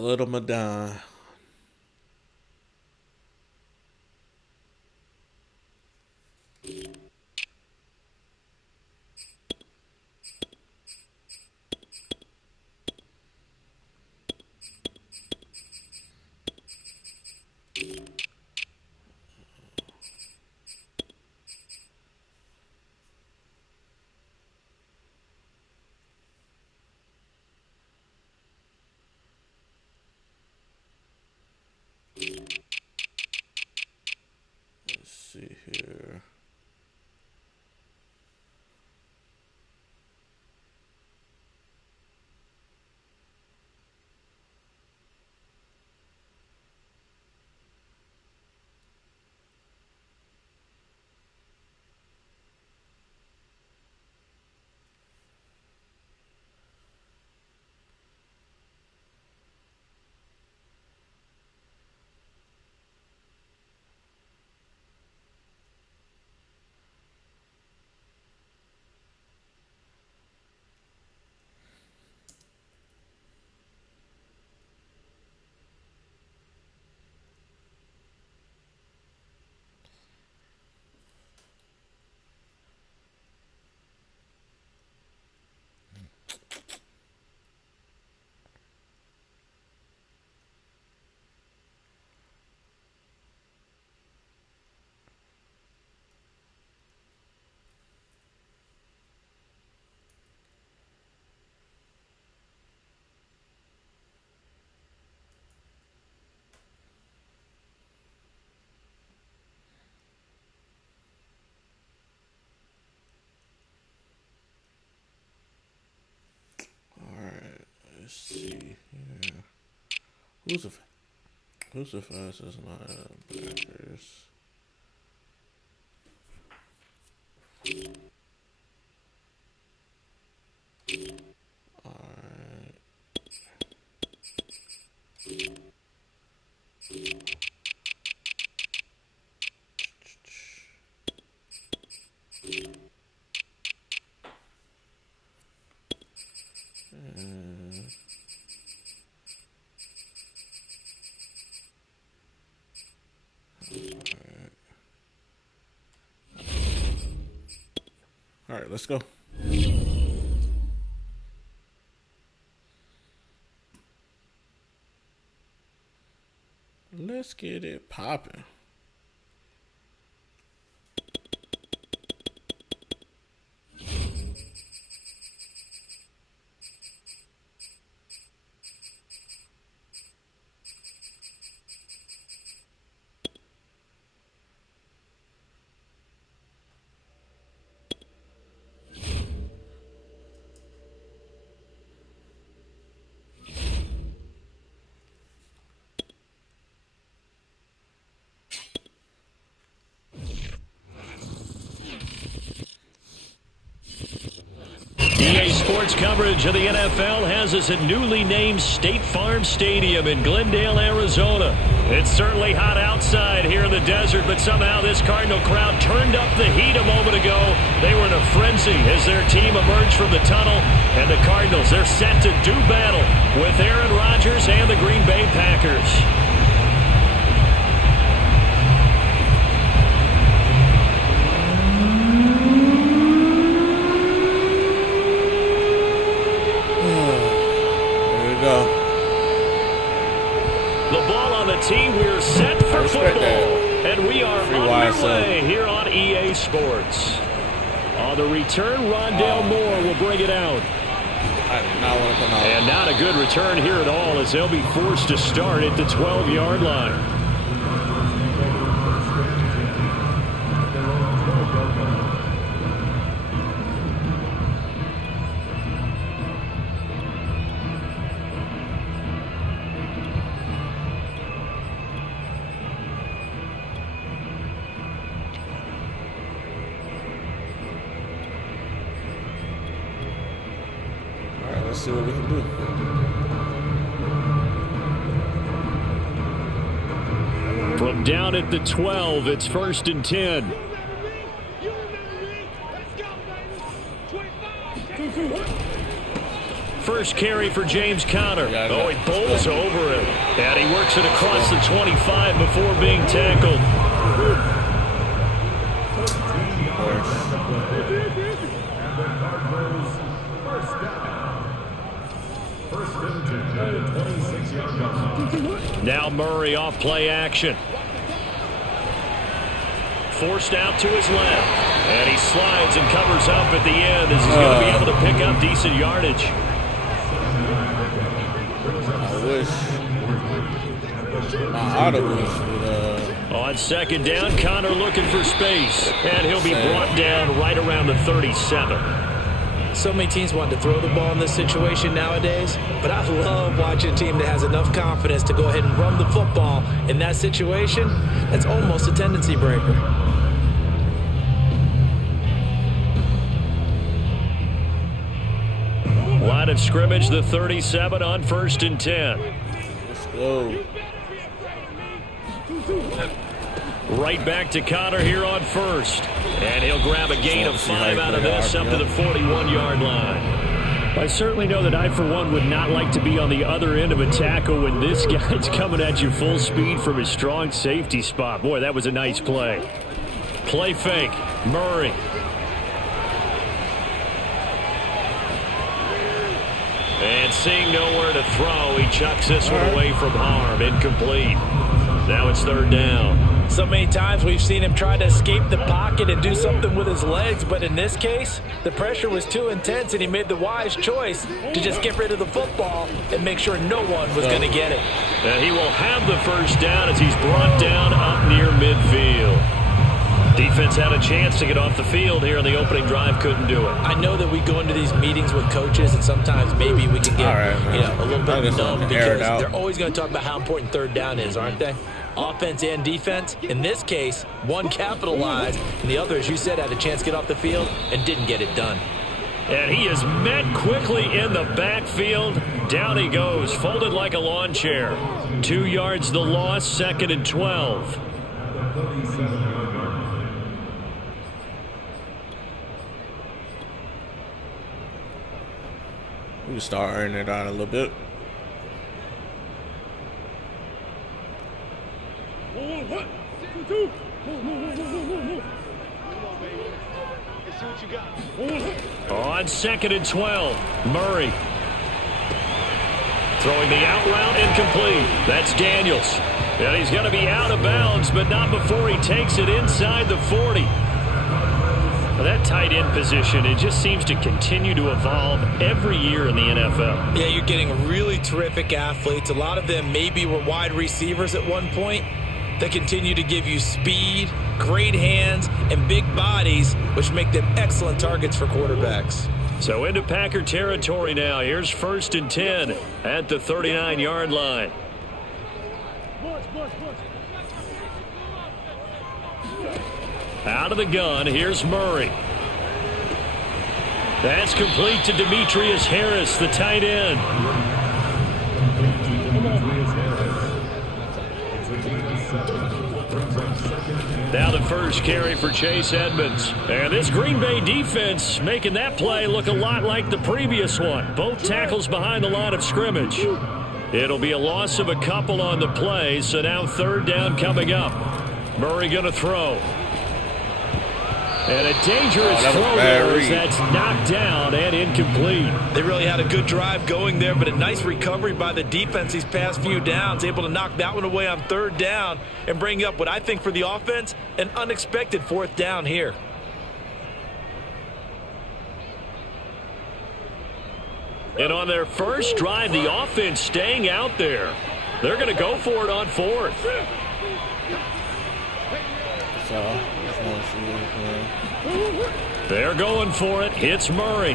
little MADDEN. Let's see here. Let's see here. Who's the fastest linebackers? Alright. All right, let's go. Let's get it popping. EA Sports coverage of the NFL has us at newly named State Farm Stadium in Glendale, Arizona. It's certainly hot outside here in the desert, but somehow this Cardinal crowd turned up the heat a moment ago. They were in a frenzy as their team emerged from the tunnel, and the Cardinals, they're set to do battle with Aaron Rodgers and the Green Bay Packers. Team, we're set for football, and we are underway here on EA Sports. On the return, Rondale Moore will bring it out. I did not want to come out. And not a good return here at all, as they'll be forced to start at the 12-yard line. Let's see what we can do. From down at the 12, it's 1st and 10. first carry for James Conner. Yeah, he bowls over him. And he works it across the 25 before being tackled. Now Murray off play action. Forced out to his left. And he slides and covers up at the end as he's going to be able to pick up decent yardage. I wish my auto was On second down, Conner looking for space. And he'll be brought down right around the 37. So many teams want to throw the ball in this situation nowadays, but I love watching a team that has enough confidence to go ahead and run the football in that situation. That's almost a tendency breaker. Line of scrimmage, the 37 on 1st and 10. Let's go. Right back to Conner here on 1st. And he'll grab a gain of 5 out of this up to the 41-yard line. I certainly know that I, for one, would not like to be on the other end of a tackle when this guy's coming at you full speed from his strong safety spot. Boy, that was a nice play. Play fake. Murray. And seeing nowhere to throw, he chucks this one away from harm. Incomplete. Now it's 3rd down. So many times we've seen him try to escape the pocket and do something with his legs, but in this case, the pressure was too intense and he made the wise choice to just get rid of the football and make sure no one was going to get it. And he will have the 1st down as he's brought down up near midfield. Defense had a chance to get off the field here in the opening drive, couldn't do it. I know that we go into these meetings with coaches and sometimes maybe we can get a little bit numb because they're always going to talk about how important 3rd down is, aren't they? Offense and defense. In this case, one capitalized, and the other, as you said, had a chance to get off the field and didn't get it done. And he is met quickly in the backfield. Down he goes, folded like a lawn chair. 2 yards the loss, 2nd and 12. We can start earning it on a little bit. On 2nd and 12, Murray. Throwing the out route, incomplete. That's Daniels. And he's going to be out of bounds, but not before he takes it inside the 40. Well, that tight end position, it just seems to continue to evolve every year in the NFL. Yeah, you're getting really terrific athletes. A lot of them maybe were wide receivers at one point. They continue to give you speed, great hands, and big bodies, which make them excellent targets for quarterbacks. So into Packer territory now. Here's 1st and 10 at the 39-yard line. Out of the gun, here's Murray. That's complete to Demetrius Harris, the tight end. Now the first carry for Chase Edmonds. And this Green Bay defense making that play look a lot like the previous one. Both tackles behind the line of scrimmage. It'll be a loss of a couple on the play, so now 3rd down coming up. Murray going to throw. And a dangerous throw there as that's knocked down and incomplete. They really had a good drive going there, but a nice recovery by the defense these past few downs, able to knock that one away on 3rd down and bring up what I think for the offense, an unexpected 4th down here. And on their first drive, the offense staying out there. They're going to go for it on 4th. They're going for it. It's Murray.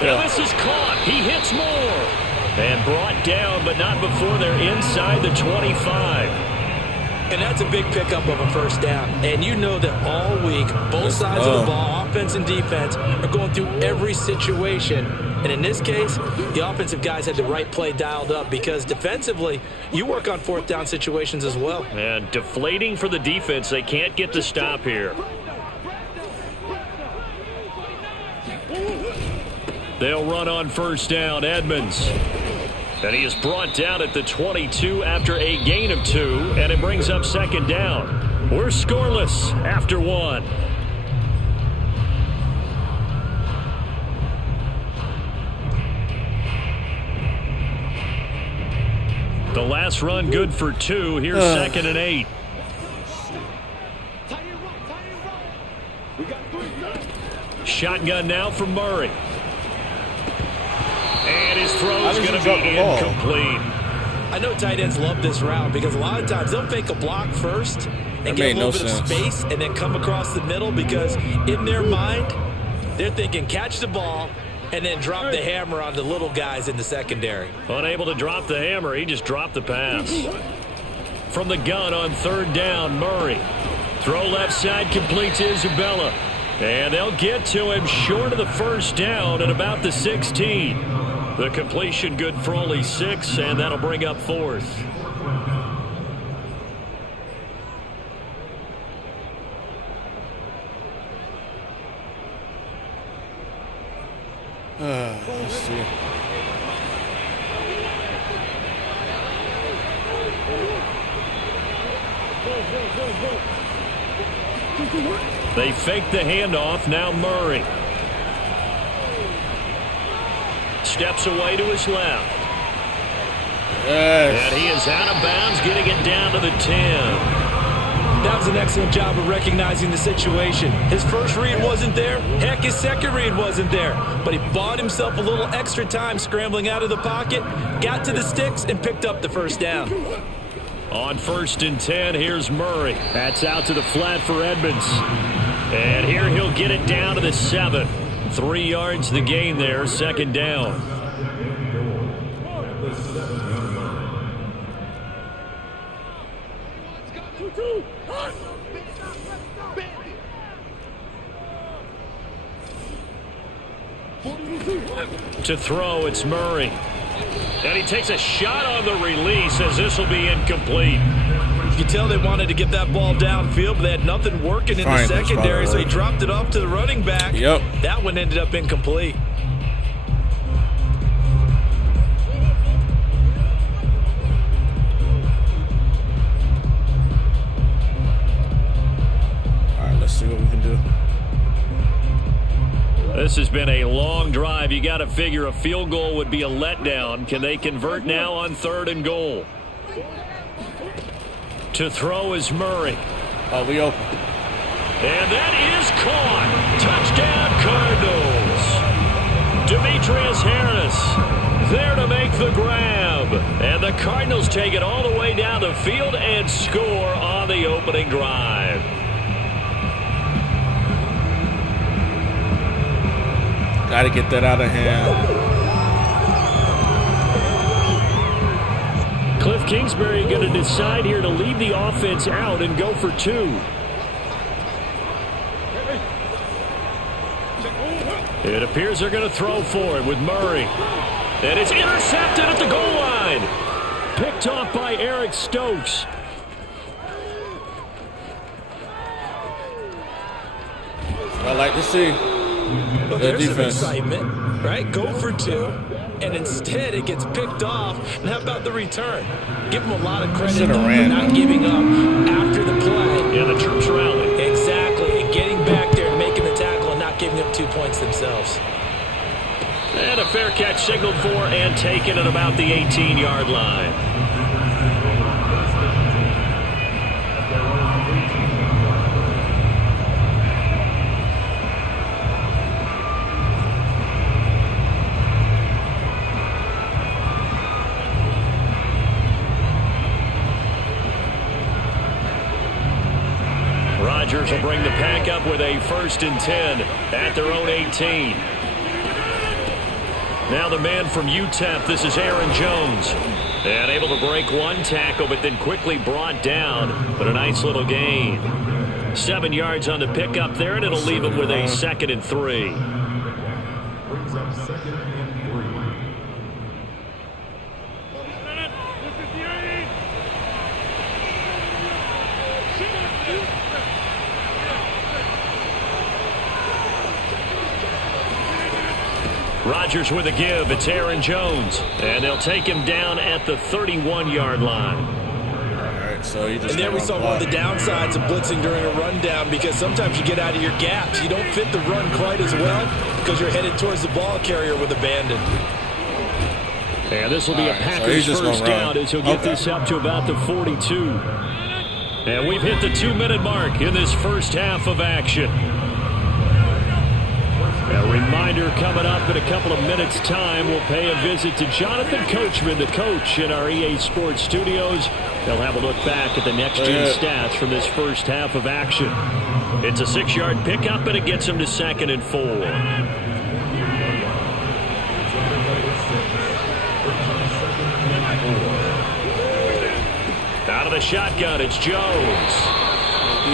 Now this is caught. He hits more. And brought down, but not before they're inside the 25. And that's a big pickup of a first down. And you know that all week, both sides of the ball, offense and defense, are going through every situation. And in this case, the offensive guys had the right play dialed up because defensively, you work on fourth down situations as well. And deflating for the defense. They can't get the stop here. They'll run on first down. Edmonds. And he is brought down at the 22 after a gain of 2, and it brings up second down. We're scoreless after 1. The last run good for 2. Here's 2nd and 8. Shotgun now from Murray. And his throw is going to be incomplete. I know tight ends love this route because a lot of times they'll fake a block first and get a little bit of space and then come across the middle because in their mind, they're thinking catch the ball and then drop the hammer on the little guys in the secondary. Unable to drop the hammer, he just dropped the pass. From the gun on third down, Murray. Throw left side, complete to Isabella. And they'll get to him short of the first down at about the 16. The completion good for only 6, and that'll bring up 4th. Let's see. They fake the handoff. Now Murray. Steps away to his left. Yes. And he is out of bounds, getting it down to the 10. That was an excellent job of recognizing the situation. His first read wasn't there. Heck, his second read wasn't there. But he bought himself a little extra time scrambling out of the pocket, got to the sticks, and picked up the first down. On 1st and 10, here's Murray. That's out to the flat for Edmonds. And here he'll get it down to the 7. 3 yards the gain there, second down. To throw, it's Murray. And he takes a shot on the release as this will be incomplete. You can tell they wanted to get that ball downfield, but they had nothing working in the secondary, so he dropped it off to the running back. Yep. That one ended up incomplete. All right, let's see what we can do. This has been a long drive. You got to figure a field goal would be a letdown. Can they convert now on 3rd and goal? To throw is Murray. Oh, we open. And that is caught. Touchdown Cardinals. Demetrius Harris there to make the grab. And the Cardinals take it all the way down the field and score on the opening drive. Got to get that out of hand. Cliff Kingsbury going to decide here to leave the offense out and go for 2. It appears they're going to throw for it with Murray. And it's intercepted at the goal line. Picked off by Eric Stokes. I like to see. Well, there's some excitement, right? Go for 2, and instead it gets picked off. And how about the return? Give them a lot of credit for not giving up after the play. Yeah, the troops rallied. Exactly, and getting back there and making the tackle and not giving up 2 points themselves. And a fair catch signaled for and taken at about the 18-yard line. Rodgers will bring the pack up with a 1st and 10 at their own 18. Now the man from UTEP, this is Aaron Jones. And able to break one tackle, but then quickly brought down. But a nice little gain. 7 yards on the pickup there, and it'll leave him with a 2nd and 3. Brings up 2nd and 3. Rodgers with a give. It's Aaron Jones. And they'll take him down at the 31-yard line. So you just and there we saw one of the downsides of blitzing during a rundown, because sometimes you get out of your gaps. You don't fit the run quite as well because you're headed towards the ball carrier with abandon. And this will be a Packers first down as he'll get this up to about the 42. And we've hit the 2-minute mark in this first half of action. A reminder, coming up in a couple of minutes' time, we'll pay a visit to Jonathan Coachman, the coach in our EA Sports studios. They'll have a look back at the next-gen stats from this first half of action. It's a 6-yard pickup, and it gets them to 2nd and 4. Out of the shotgun, it's Jones.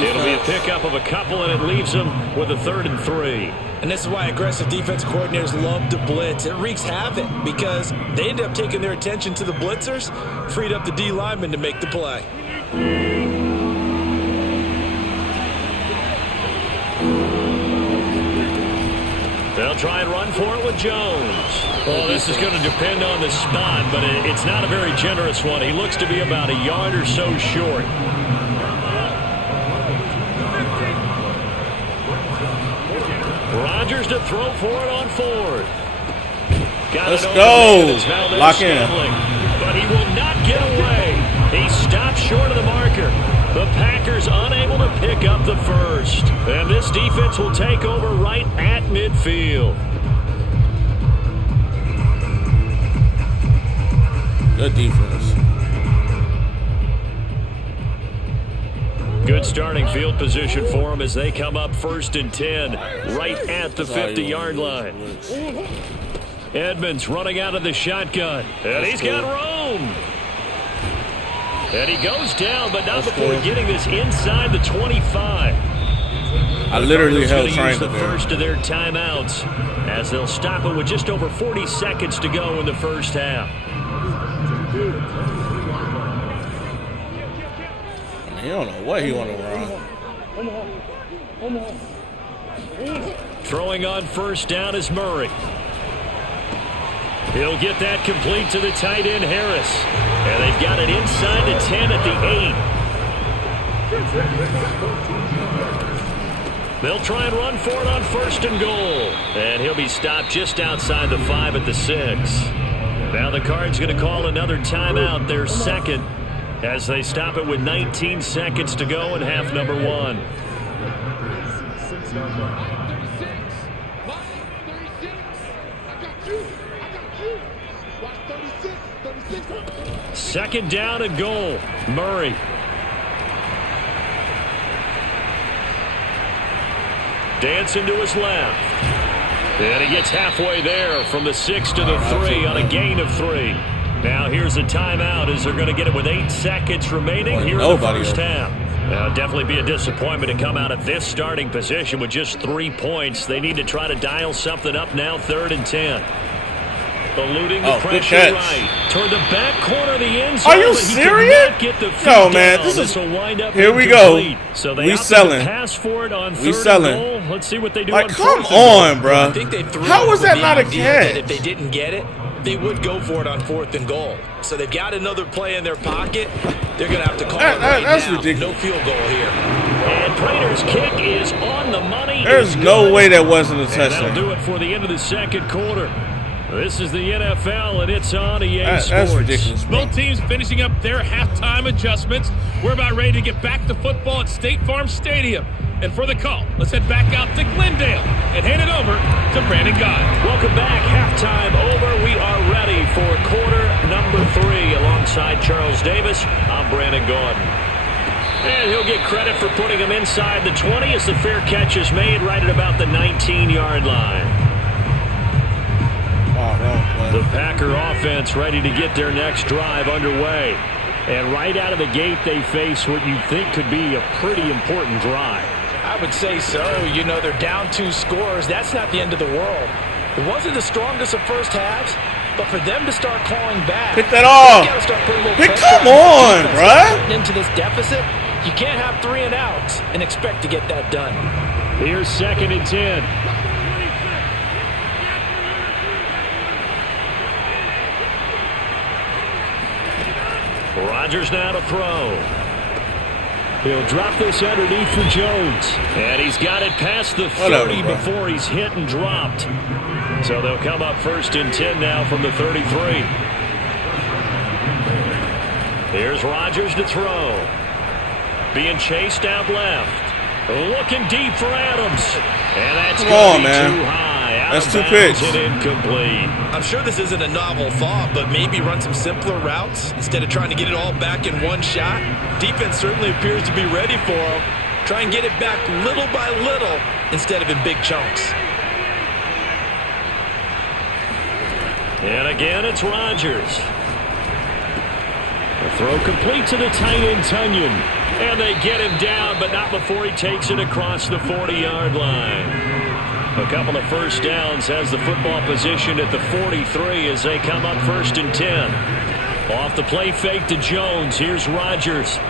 It'll be a pickup of a couple, and it leaves them with a 3rd and 3. And this is why aggressive defense coordinators love to blitz. It wreaks havoc because they end up taking their attention to the blitzers, freed up the D lineman to make the play. They'll try and run for it with Jones. Well, this is going to depend on the spot, but it's not a very generous one. He looks to be about a yard or so short. Rodgers to throw for it on 4th. Let's go. Lock in. But he will not get away. He stops short of the marker. The Packers unable to pick up the first. And this defense will take over right at midfield. Good defense. Good starting field position for them as they come up 1st and 10 right at the 50-yard line. Edmonds running out of the shotgun. And he's got room. And he goes down, but not before getting this inside the 25. I literally held triangle the first of their timeouts as they'll stop it with just over 40 seconds to go in the first half. You don't know what he want to run. Throwing on first down is Murray. He'll get that complete to the tight end, Harris. And they've got it inside the 10 at the 8. They'll try and run for it on 1st and goal. And he'll be stopped just outside the 5 at the 6. Now the Cards going to call another timeout, their 2nd, as they stop it with 19 seconds to go in half number 1. Second down and goal. Murray. Dancing to his left. And he gets halfway there from the 6 to the 3 on a gain of 3. Now here's a timeout as they're going to get it with 8 seconds remaining here in the first half. Now, definitely be a disappointment to come out of this starting position with just 3 points. They need to try to dial something up now, 3rd and 10. Eluding the pressure right. Toward the back corner of the end zone. Are you serious? No, man. This is here we go. So we selling. Pass for it on we selling. Goal. Let's see what they do. Like, come on, bro. I think they threw How was that not a catch? If they didn't get it, they would go for it on 4th and goal. So they've got another play in their pocket. They're going to have to call it right that's now. ridiculous. No field goal here. And Prater's kick is on the money. There's no way that wasn't a touchdown. That'll do it for the end of the second quarter. This is the NFL, and it's on EA Sports. That's ridiculous, bro. Both teams finishing up their halftime adjustments. We're about ready to get back to football at State Farm Stadium. And for the call, let's head back out to Glendale and hand it over to Brandon God. Welcome back. Halftime over. We are ready for quarter number 3. Alongside Charles Davis, I'm Brandon Gordon. And he'll get credit for putting him inside the 20 as the fair catch is made right at about the 19-yard line. The Packer offense ready to get their next drive underway. And right out of the gate, they face what you think could be a pretty important drive. I would say so. You know, they're down 2 scores. That's not the end of the world. It wasn't the strongest of first halves, but for them to start clawing back, pick that off. Come on, bruh. Into this deficit, you can't have 3 and outs and expect to get that done. Here's 2nd and 10. Rodgers now to throw. He'll drop this underneath for Jones. And he's got it past the 30 before he's hit and dropped. So they'll come up 1st and 10 now from the 33. Here's Rodgers to throw. Being chased out left. Looking deep for Adams. And that's going to be too high. That's 2 picks. Incomplete. I'm sure this isn't a novel thought, but maybe run some simpler routes instead of trying to get it all back in one shot. Defense certainly appears to be ready for him. Try and get it back little by little instead of in big chunks. And again, it's Rodgers. The throw complete to the tight end, Tunyon. And they get him down, but not before he takes it across the 40-yard line. A couple of first downs has the football position at the 43 as they come up 1st and 10. Off the play fake to Jones. Here's Rodgers.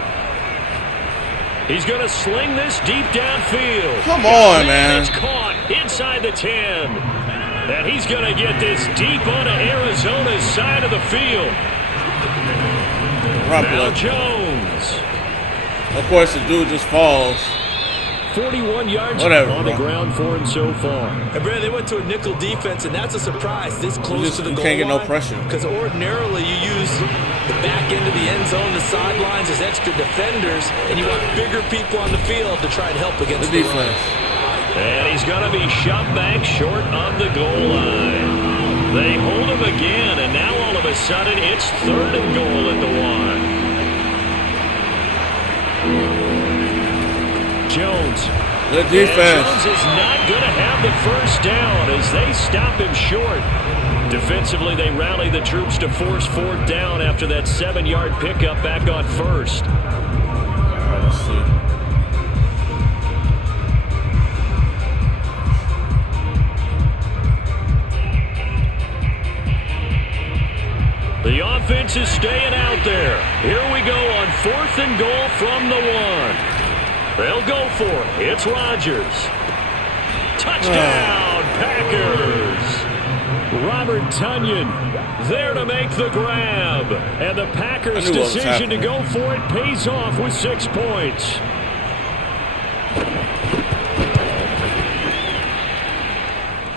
He's going to sling this deep downfield. Come on, man. It's caught inside the 10. And he's going to get this deep onto Arizona's side of the field. Now Jones. Of course, the dude just falls. 41 yards on the ground for him so far. And Brad, they went to a nickel defense, and that's a surprise this close to the goal line. You can't get no pressure. Because ordinarily you use the back end of the end zone, the sidelines as extra defenders, and you want bigger people on the field to try and help against the defense. And he's going to be shoved back short of the goal line. They hold him again, and now all of a sudden it's 3rd and goal at the 1. Jones. Good defense. Jones is not going to have the first down as they stop him short. Defensively, they rally the troops to force 4th down after that 7-yard pickup back on 1st. Let's see. The offense is staying out there. Here we go on 4th and goal from the 1. They'll go for it. It's Rodgers. Touchdown, Packers. Robert Tunyon there to make the grab. And the Packers' decision to go for it pays off with 6 points.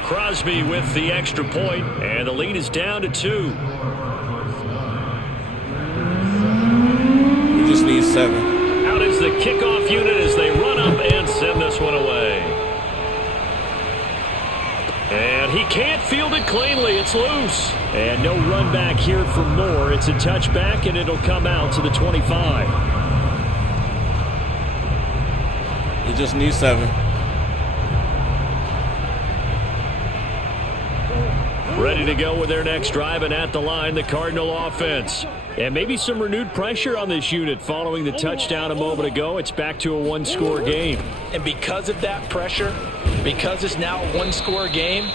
Crosby with the extra point, and the lead is down to 2. We just need 7. Out is the kickoff unit as they run up and send this one away. And he can't field it cleanly. It's loose. And no run back here for Moore. It's a touchback, and it'll come out to the 25. We just need 7. Ready to go with their next drive, and at the line, the Cardinal offense. And maybe some renewed pressure on this unit following the touchdown a moment ago. It's back to a 1-score game. And because of that pressure, because it's now a 1-score game,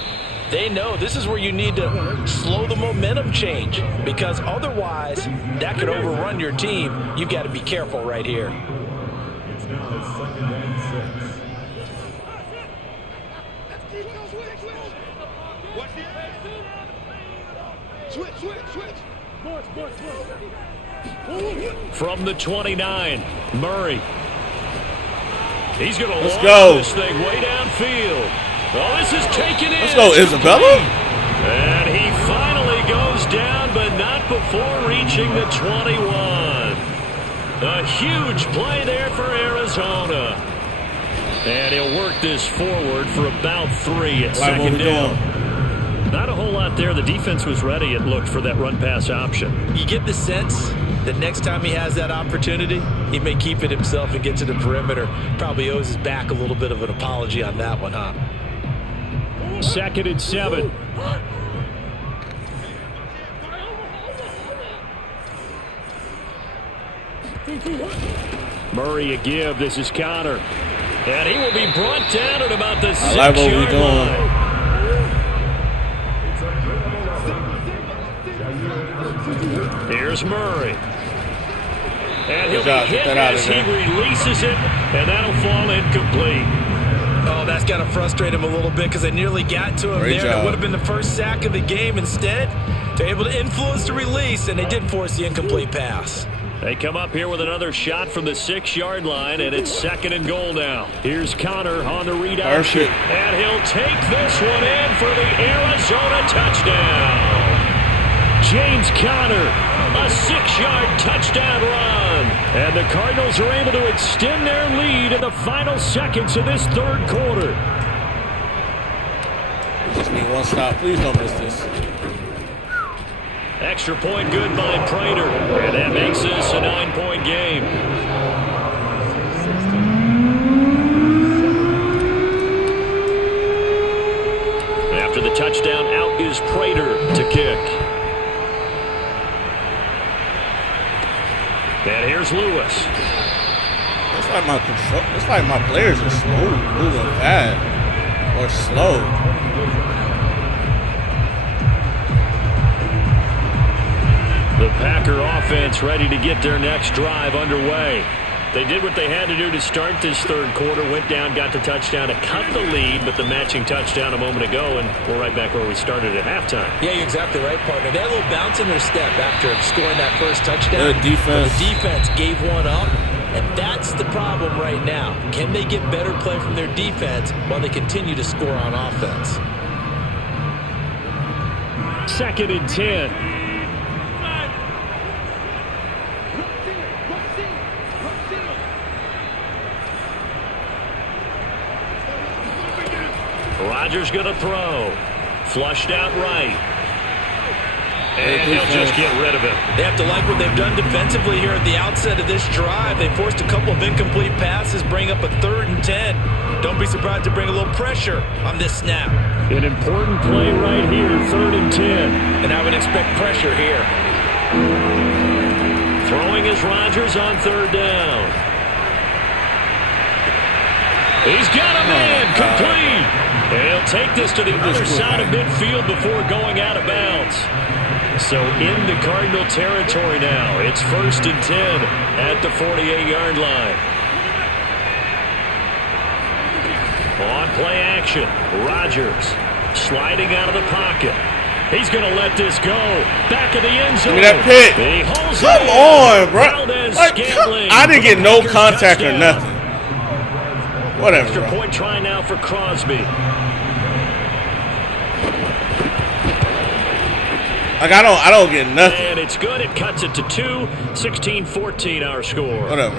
they know this is where you need to slow the momentum change. Because otherwise, that could overrun your team. You've got to be careful right here. It's now 2nd and 6. From the 29, Murray. He's going to launch this thing way downfield. Oh, this is taken in. Let's go, Isabella. And he finally goes down, but not before reaching the 21. A huge play there for Arizona. And he'll work this forward for about 3 at 2nd down. Not a whole lot there. The defense was ready, it looked, for that run-pass option. You get the sense that next time he has that opportunity, he may keep it himself and get to the perimeter. Probably owes his back a little bit of an apology on that one, huh? 2nd and 7. Murray a give. This is Connor. And he will be brought down at about the 6-yard like what we're doing. line. Here's Murray. And he'll be hit as he releases it, and that'll fall incomplete. Oh, that's got to frustrate him a little bit because they nearly got to him there. It would have been the first sack of the game. Instead, they're able to influence the release, and they did force the incomplete pass. They come up here with another shot from the 6-yard line, and it's 2nd and goal now. Here's Connor on the read option. And he'll take this one in for the Arizona touchdown. James Conner, a 6-yard touchdown run. And the Cardinals are able to extend their lead in the final seconds of this third quarter. Just need one stop. Please don't miss this. Extra point good by Prater. And that makes this a 9-point game. After the touchdown, out is Prater to kick. And here's Lewis. It's like my players are slow, moving fast or slow. The Packer offense ready to get their next drive underway. They did what they had to do to start this third quarter, went down, got the touchdown to cut the lead, but the matching touchdown a moment ago, and we're right back where we started at halftime. Yeah, you're exactly right, partner. They had a little bounce in their step after scoring that first touchdown. Good defense. But the defense gave one up, and that's the problem right now. Can they get better play from their defense while they continue to score on offense? 2nd and 10. Rodgers going to throw. Flushed out right. And he'll just get rid of it. They have to like what they've done defensively here at the outset of this drive. They forced a couple of incomplete passes, bring up a 3rd and 10. Don't be surprised to bring a little pressure on this snap. An important play right here, 3rd and 10. And I would expect pressure here. Throwing is Rodgers on 3rd down. He's got a man, complete. He'll take this to the other side of midfield before going out of bounds. So into Cardinal territory now. It's 1st and 10 at the 48-yard line. On play action, Rodgers sliding out of the pocket. He's going to let this go. Back of the end zone. Give me that pick. Come on, bro. Like, I didn't get no contact or nothing. Whatever. Extra point try now for Crosby. Like, I don't get nothing. And it's good. It cuts it to 2. 16-14 our score. Whatever.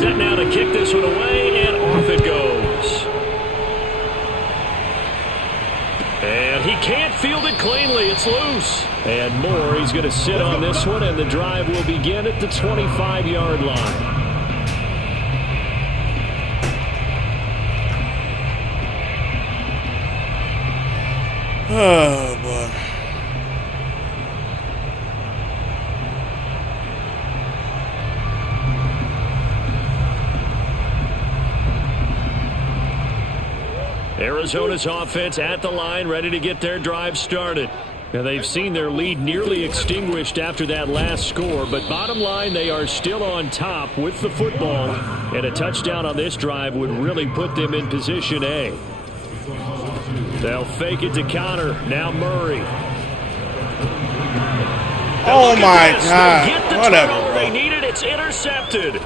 Set now to kick this one away, and off it goes. And he can't field it cleanly. It's loose. And more. He's going to sit on this one, and the drive will begin at the 25-yard line. Oh, boy. Arizona's offense at the line, ready to get their drive started. Now, they've seen their lead nearly extinguished after that last score, but bottom line, they are still on top with the football, and a touchdown on this drive would really put them in position A. They'll fake it to Connor. Now Murray. Oh, my God. Whatever, bro. They need it. It's intercepted.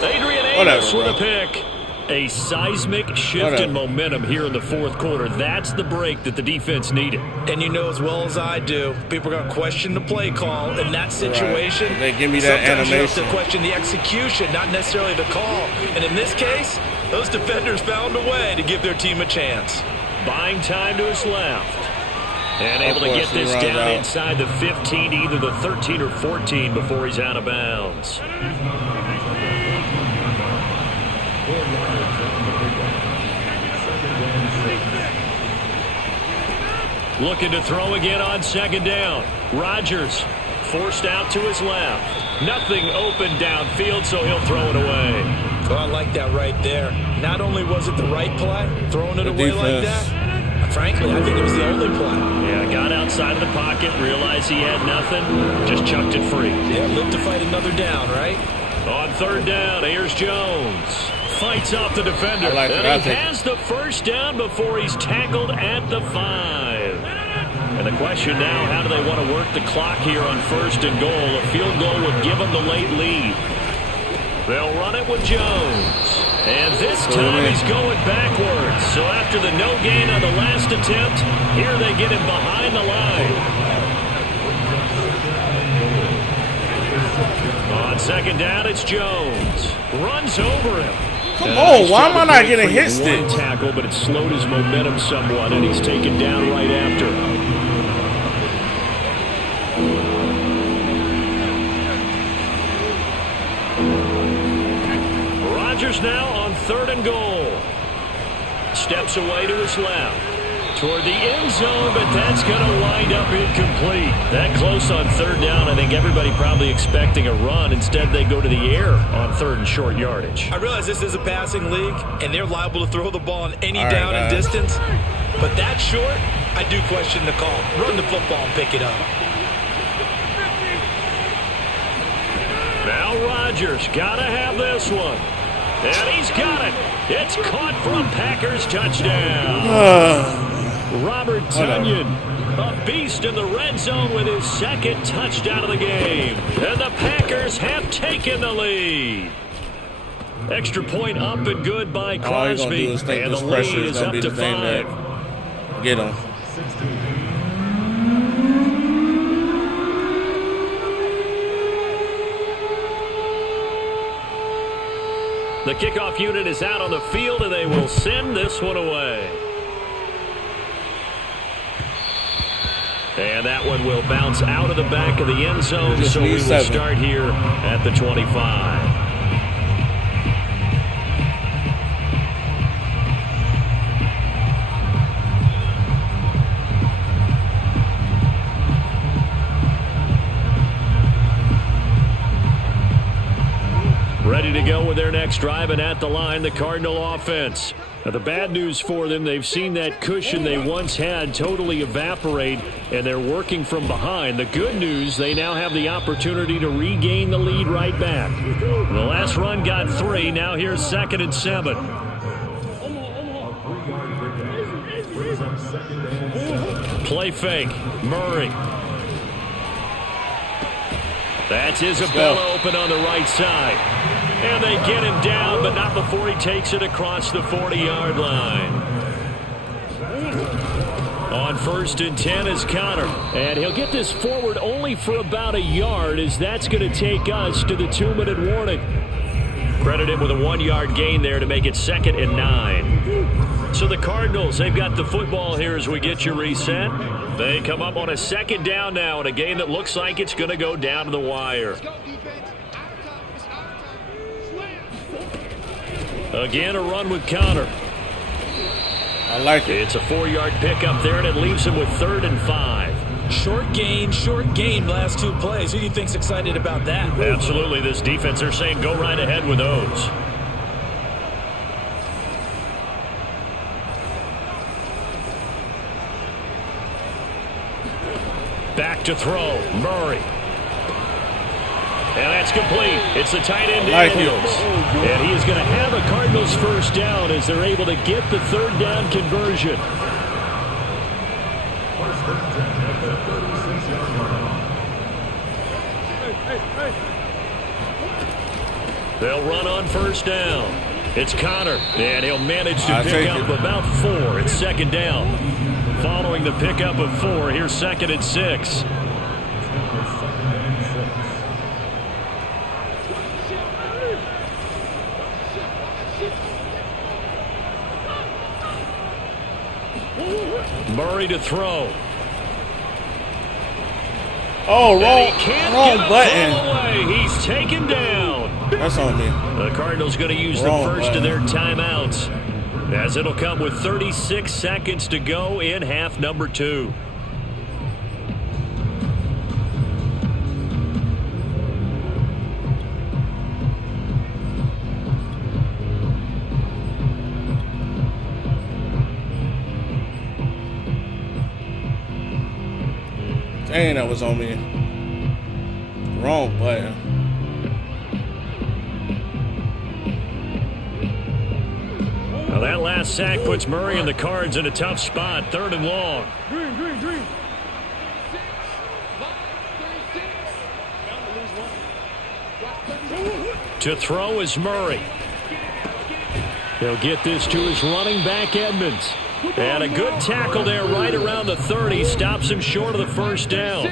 Adrian Amos with a pick. A seismic shift in momentum here in the fourth quarter. That's the break that the defense needed. And you know as well as I do, people are going to question the play call in that situation. Right. They give me that sometimes animation. You have to question the execution, not necessarily the call. And in this case, those defenders found a way to give their team a chance. Buying time to his left. And able to get this down inside the 15, either the 13 or 14 before he's out of bounds. Looking to throw again on second down. Rodgers forced out to his left. Nothing open downfield, so he'll throw it away. Well, I like that right there. Not only was it the right play, throwing it away like that, frankly, I think it was the only play. Yeah, got outside of the pocket, realized he had nothing, just chucked it free. Yeah, live to fight another down, right? On third down, here's Jones. Fights off the defender. And he has the first down before he's tackled at the 5. And the question now, how do they want to work the clock here on first and goal? A field goal would give them the late lead. They'll run it with Jones. And this time he's going backwards. So after the no gain on the last attempt, here they get him behind the line. On second down, it's Jones. Runs over him. Come on, why am I not getting hit stick? One tackle, but it slowed his momentum somewhat, and he's taken down right after. Rodgers now on third and goal. Steps away to his left. Toward the end zone, but that's going to wind up incomplete. That close on third down, I think everybody probably expecting a run. Instead, they go to the air on third and short yardage. I realize this is a passing league, and they're liable to throw the ball on any down and distance. But that short, I do question the call. Run the football and pick it up. Now Rodgers got to have this one. And he's got it. It's caught for a Packers touchdown. Robert Tonyan, a beast in the red zone with his second touchdown of the game. And the Packers have taken the lead. Extra point up and good by Crosby. And the lead is up to 5. Get him. The kickoff unit is out on the field, and they will send this one away. And that one will bounce out of the back of the end zone, so we will start here at the 25. Ready to go with their next drive, and at the line, the Cardinal offense. Now, the bad news for them, they've seen that cushion they once had totally evaporate, and they're working from behind. The good news, they now have the opportunity to regain the lead right back. The last run got 3. Now here's 2nd and 7. Play fake. Murray. That's Isabella open on the right side. And they get him down, but not before he takes it across the 40-yard line. On 1st and 10 is Connor. And he'll get this forward only for about a yard, as that's going to take us to the 2-minute warning. Credit him with a 1-yard gain there to make it 2nd and 9. So the Cardinals, they've got the football here as we get you reset. They come up on a 2nd down now in a game that looks like it's going to go down to the wire. Again, a run with Connor. I like it. It's a 4-yard pickup there, and it leaves him with 3rd and 5. Short gain last 2 plays. Who do you think's excited about that? Absolutely. This defense, they're saying go right ahead with those. Back to throw. Murray. And that's complete. It's the tight end Daniels. And he is going to have a Cardinals first down as they're able to get the 3rd down conversion. They'll run on 1st down. It's Connor, and he'll manage to pick up about 4. It's 2nd down. Following the pickup of 4, here's 2nd and 6. Murray to throw. Oh, wrong button. He's taken down. That's on me. The Cardinals going to use the first of their timeouts, as it'll come with 36 seconds to go in half number 2. Dang, that was on me. Wrong button. Well, that last sack puts Murray and the Cards in a tough spot. 3rd and long. To throw is Murray. He'll get this to his running back, Edmonds. And a good tackle there right around the 30. Stops him short of the first down.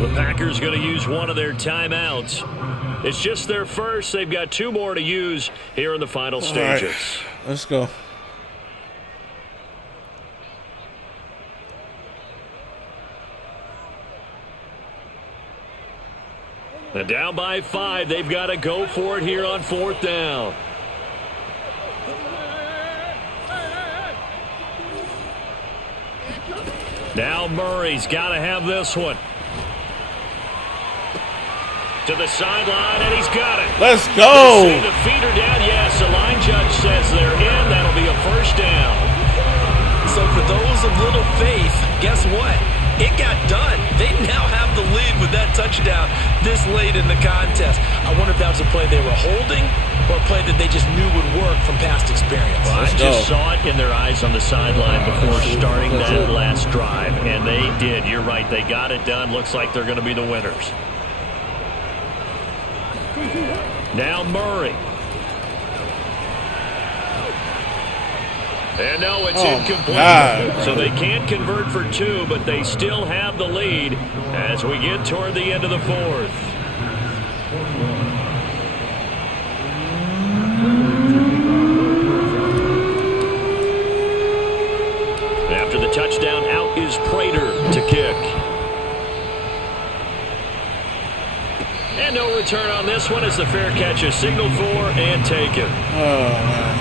The Packers going to use one of their timeouts. It's just their first. They've got 2 more to use here in the final stages. Right, let's go. And down by 5. They've got to go for it here on 4th down. Now Murray's got to have this one. To the sideline, and he's got it. Let's go. The feet are down. Yes, the line judge says they're in. That'll be a first down. So for those of little faith, guess what? It got done. They now have the lead with that touchdown this late in the contest. I wonder if that was a play they were holding or a play that they just knew would work from past experience. Well, I just saw it in their eyes on the sideline before starting that last drive, and they did. You're right. They got it done. Looks like they're going to be the winners. Now Murray. And no, it's incomplete. God. So they can't convert for 2, but they still have the lead as we get toward the end of the 4th. After the touchdown, out is Prater to kick. And no return on this one as the fair catch is signaled for and taken. Oh, man.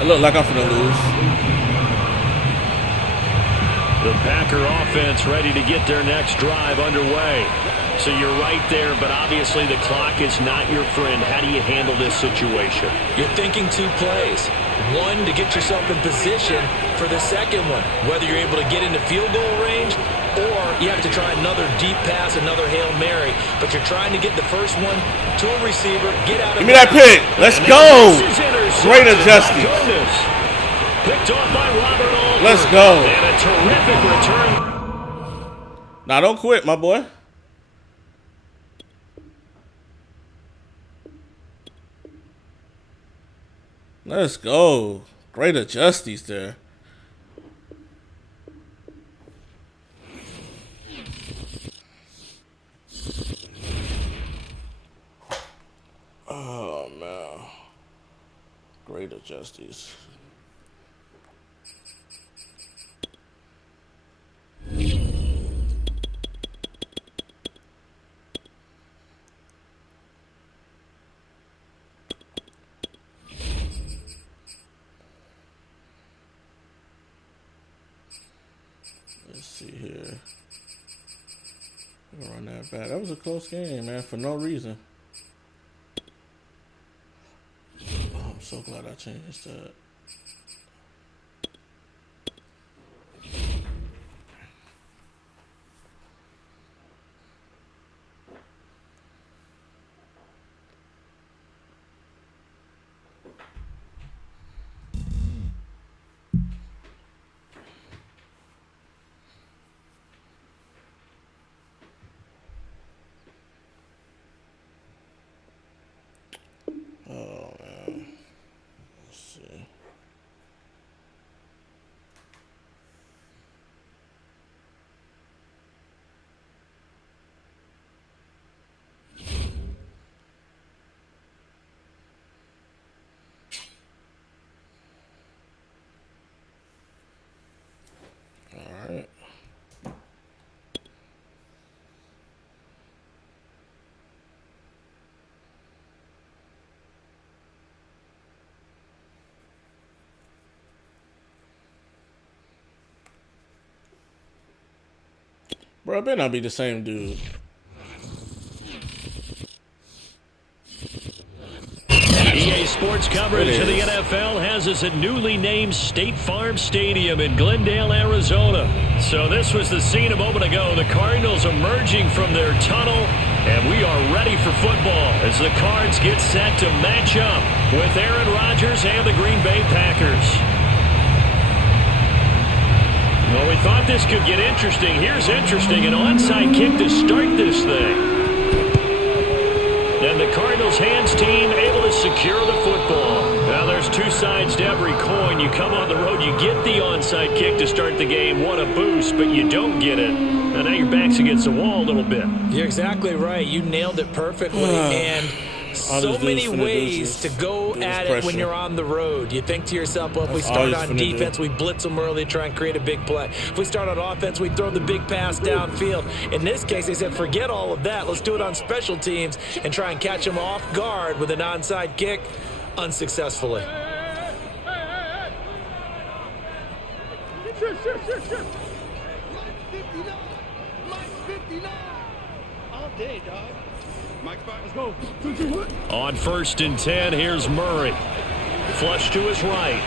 It looked like I'm finna lose. The Packer offense ready to get their next drive underway. So you're right there, but obviously the clock is not your friend. How do you handle this situation? You're thinking 2 plays. One, to get yourself in position for the second one. Whether you're able to get into field goal range or you have to try another deep pass, another Hail Mary. But you're trying to get the first one to a receiver, get out of Give me that pick. Let's go. Great adjustment. Picked off by Robert Alford. Let's go. And a terrific return. Now don't quit, my boy. Let's go. Great adjusties there. Oh, man. Great adjusties. Let's see here. We're gonna run that back. That was a close game, man, for no reason. Oh, I'm so glad I changed that. Oh, man. Let's see. All right. Bro, it better not be the same dude. EA Sports coverage of the NFL has us at newly named State Farm Stadium in Glendale, Arizona. So this was the scene a moment ago. The Cardinals emerging from their tunnel, and we are ready for football as the Cards get set to match up with Aaron Rodgers and the Green Bay Packers. Well, we thought this could get interesting. Here's interesting, an onside kick to start this thing. And the Cardinals hands team able to secure the football. Now there's two sides to every coin. You come on the road, you get the onside kick to start the game. What a boost, but you don't get it. And now your back's against the wall a little bit. You're exactly right. You nailed it perfectly. And so many ways to go at it when you're on the road. You think to yourself, well, if we start on defense, we blitz them early, try and create a big play. If we start on offense, we throw the big pass downfield. In this case, they said, forget all of that. Let's do it on special teams and try and catch them off guard with an onside kick unsuccessfully. Sure. Mike 59. All day, dog. Mike's back. Let's go. On 1st and 10, here's Murray. Flush to his right.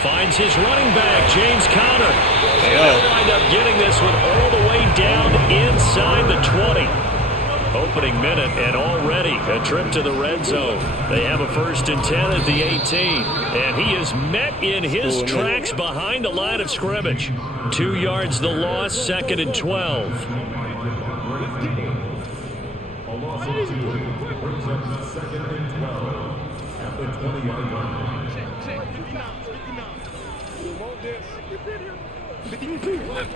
Finds his running back, James Conner. And they'll wind up getting this one all the way down inside the 20. Opening minute, and already a trip to the red zone. They have a 1st and 10 at the 18. And he is met in his tracks behind the line of scrimmage. 2 yards the loss, 2nd and 12. A loss of 2 brings up 2nd and 12 at the 20-yard line.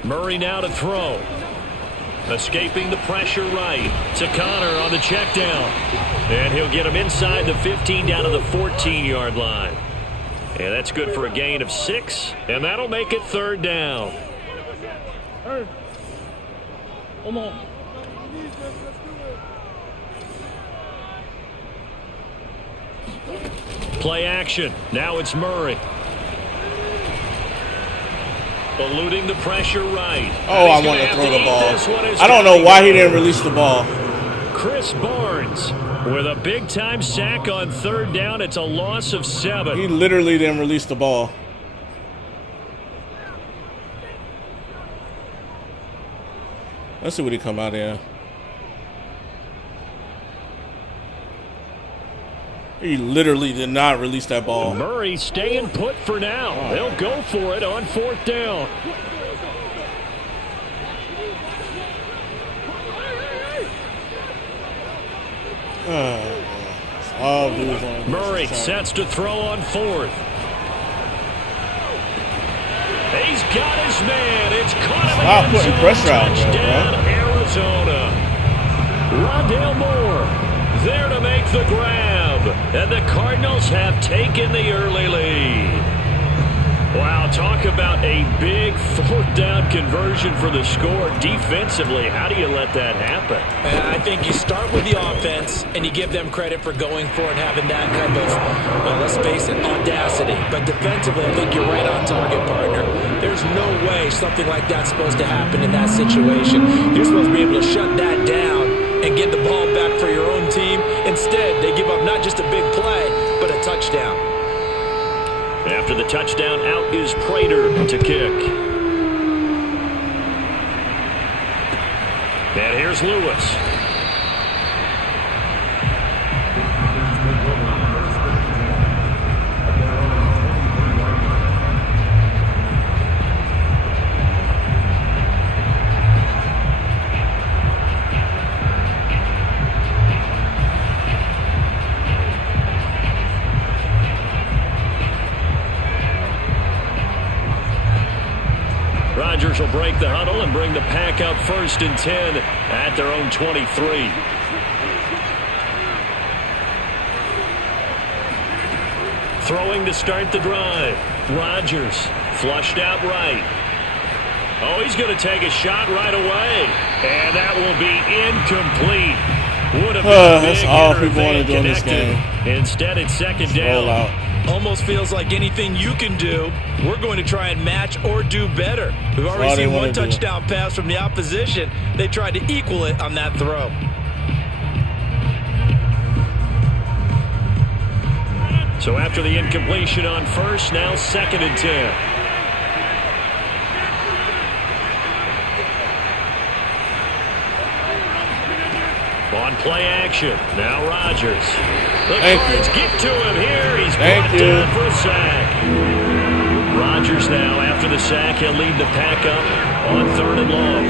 Murray now to throw. Escaping the pressure right to Conner on the check down. And he'll get him inside the 15 down to the 14-yard line. And that's good for a gain of 6. And that'll make it 3rd down. Come on. Play action. Now it's Murray. Eluding the pressure right. Oh, I want to throw the ball. I don't know why he didn't release the ball. Chris Barnes with a big-time sack on 3rd down. It's a loss of 7. He literally didn't release the ball. Let's see what he come out here. He literally did not release that ball. Murray staying put for now. They'll go for it on 4th down. Murray sets to throw on 4th. He's got his man. It's caught him. Stop putting pressure out there, Arizona. Rondale Moore there to make the grab. And the Cardinals have taken the early lead. Wow, talk about a big 4th down conversion for the score. Defensively, how do you let that happen? And I think you start with the offense, and you give them credit for going for it, having that kind of, well, let's face it, audacity. But defensively, I think you're right on target, partner. There's no way something like that's supposed to happen in that situation. You're supposed to be able to shut that down and get the ball back for your own team. Instead, they give up not just a big play, but a touchdown. After the touchdown, out is Prater to kick. And here's Lewis. Rodgers will break the huddle and bring the pack out 1st and 10 at their own 23. Throwing to start the drive. Rodgers flushed out right. Oh, he's going to take a shot right away. And that will be incomplete. Would have been that's all people want to do in this game. Instead, it's 2nd down. Roll out. Almost feels like anything you can do, we're going to try and match or do better. We've already seen one touchdown pass from the opposition. They tried to equal it on that throw. So after the incompletion on first, now 2nd and 10. On play action, now Rodgers. The Cards get to him here. He's brought down for a sack. Rodgers now, after the sack, he'll lead the pack up on 3rd and long.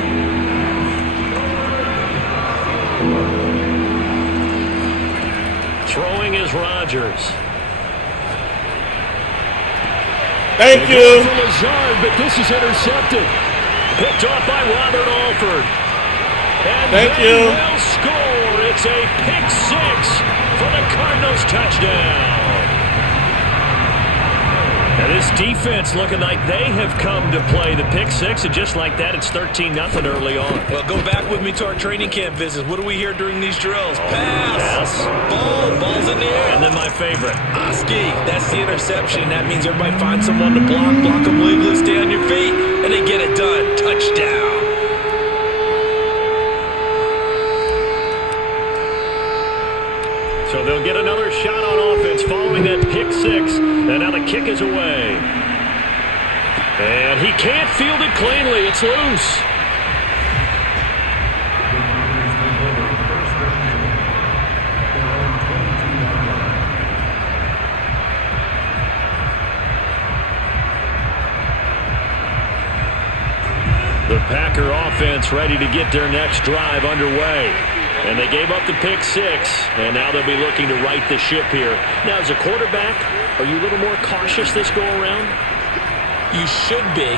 Throwing is Rodgers. Thank you. For Lazard, but this is intercepted. Picked off by Robert Alford. And Thank they you. will score. It's a pick 6 for the Cardinals touchdown. Now this defense looking like they have come to play the pick 6, and just like that, it's 13-0 early on. Well, go back with me to our training camp visits. What do we hear during these drills? Pass. Ball's in the air. And then my favorite. Oski, that's the interception. That means everybody finds someone to block them legally, stay on your feet, and they get it done. Touchdown. So they'll get another shot on offense following that pick 6. And now the kick is away. And he can't field it cleanly. It's loose. The Packer offense ready to get their next drive underway. And they gave up the pick 6, and now they'll be looking to right the ship here. Now, as a quarterback, are you a little more cautious this go-around? You should be,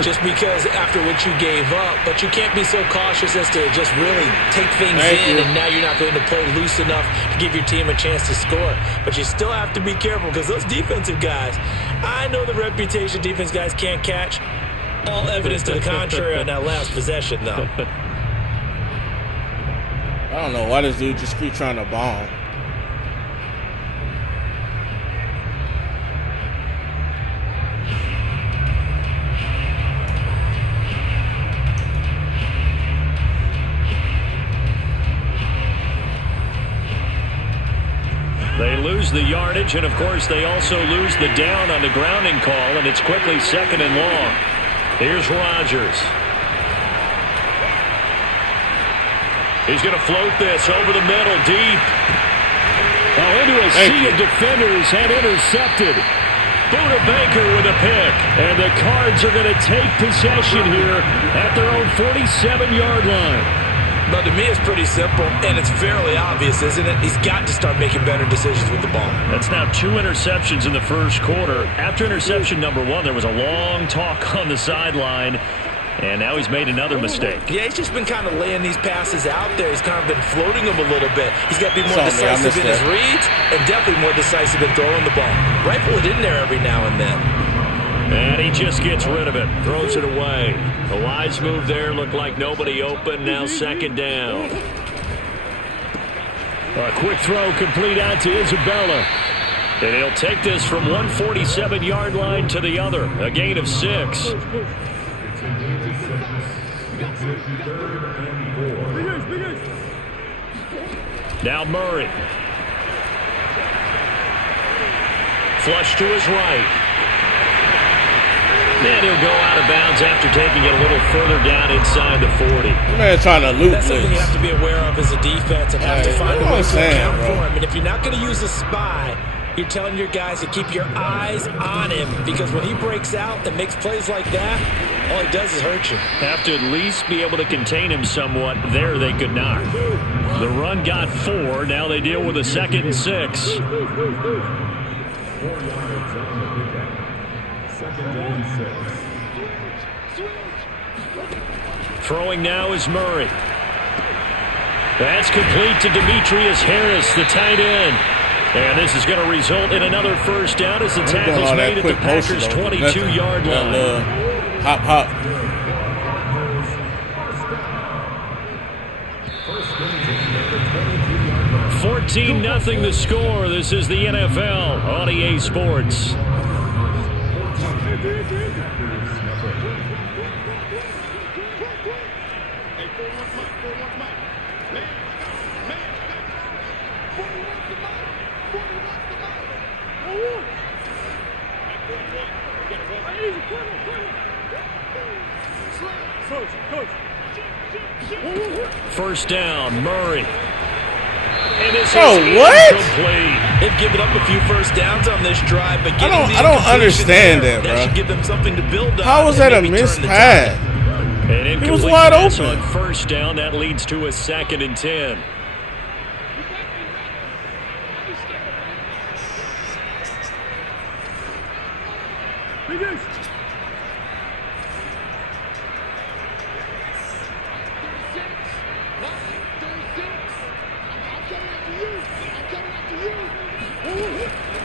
just because after what you gave up, but you can't be so cautious as to just really take things and now you're not going to play loose enough to give your team a chance to score. But you still have to be careful because those defensive guys, I know the reputation defense guys can't catch. All evidence to the contrary on that last possession, though. I don't know why this dude just keep trying to bomb. They lose the yardage, and of course they also lose the down on the grounding call, and it's quickly 2nd and long. Here's Rodgers. He's going to float this over the middle, deep. Oh, into a sea of defenders and intercepted. Buda Baker with a pick. And the Cards are going to take possession here at their own 47-yard line. But to me, it's pretty simple, and it's fairly obvious, isn't it? He's got to start making better decisions with the ball. That's now 2 interceptions in the first quarter. After interception number 1, there was a long talk on the sideline. And now he's made another mistake. Yeah, he's just been kind of laying these passes out there. He's kind of been floating them a little bit. He's got to be more decisive in his reads and definitely more decisive in throwing the ball. Rifle it in there every now and then. And he just gets rid of it, throws it away. A wise move there, looked like nobody open, now 2nd down. A quick throw complete out to Isabella. And he'll take this from 147-yard line to the other, a gain of 6. Now Murray. Flush to his right. And he'll go out of bounds after taking it a little further down inside the 40. Man, trying to loop. That's something you have to be aware of as a defense and have to find a way to account for him. And if you're not going to use a spy, you're telling your guys to keep your eyes on him, because when he breaks out and makes plays like that, all he does is hurt you. Have to at least be able to contain him somewhat. There they could not. The run got 4. Now they deal with a 2nd and 6. 4 yards on the pickup. 2nd and 6. Throwing now is Murray. That's complete to Demetrius Harris, the tight end. And this is going to result in another first down as the tackle's made at the Packers' 22-yard line. Hop, hop. 14-0 the score. This is the NFL on EA Sports. First down, Murray. And this what? incomplete. They've given up a few first downs on this drive, but I don't understand that, bro. That should give them something to build on. How was that a missed pass? An incomplete He was wide pass open. on first down. That leads to a 2nd and 10.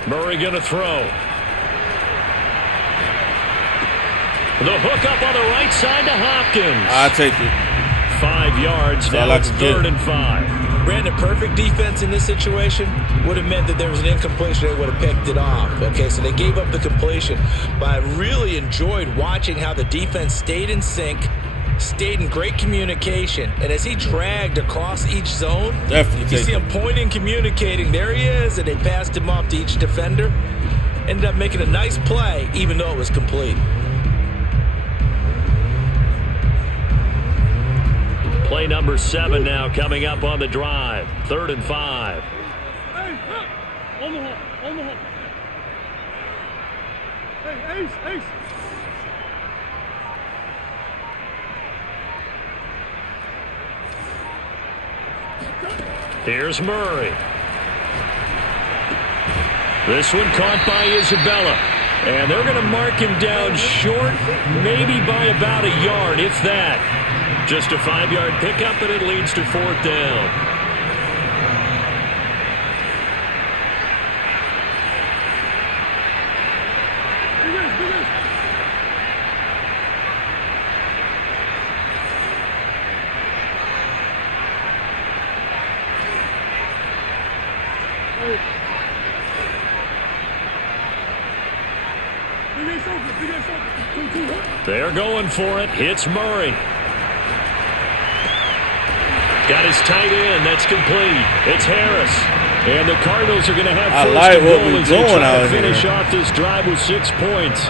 Murray going to throw. The hook up on the right side to Hopkins. I'll take it. 5 yards. Now it's 3rd and 5. Brandon, perfect defense in this situation would have meant that there was an incompletion. They would have picked it off. Okay, so they gave up the completion. But I really enjoyed watching how the defense stayed in sync, stayed in great communication, and as he dragged across each zone, definitely you see him pointing, communicating. There he is, and they passed him off to each defender. Ended up making a nice play, even though it was complete. Play number 7 now coming up on the drive. 3rd and 5. Hey, on the hole, on the hole. Hey, Ace. Here's Murray. This one caught by Isabella. And they're going to mark him down short, maybe by about a yard, if that. Just a 5-yard pickup, and it leads to 4th down. They're going for it. Hits Murray. Got his tight end. That's complete. It's Harris. And the Cardinals are going to have first and goal as they try to finish off this drive with 6 points.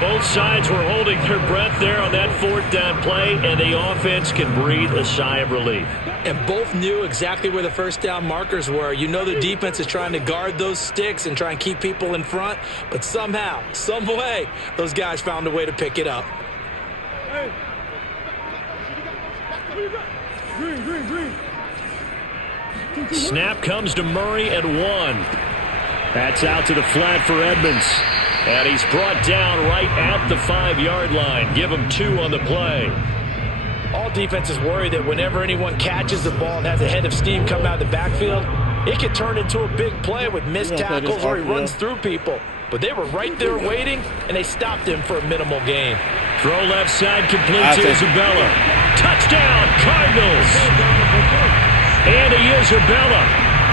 Both sides were holding their breath there on that 4th down play, and the offense can breathe a sigh of relief. And both knew exactly where the first down markers were. You know the defense is trying to guard those sticks and try and keep people in front, but somehow, some way, those guys found a way to pick it up. Hey. Green. Snap comes to Murray at 1. That's out to the flat for Edmonds. And he's brought down right at the 5-yard line. Give him 2 on the play. All defenses worry that whenever anyone catches the ball and has a head of steam come out of the backfield, it can turn into a big play with missed tackles or he runs through people. But they were right there waiting, and they stopped him for a minimal gain. Throw left side complete to Isabella. Touchdown, Cardinals. Andy Isabella.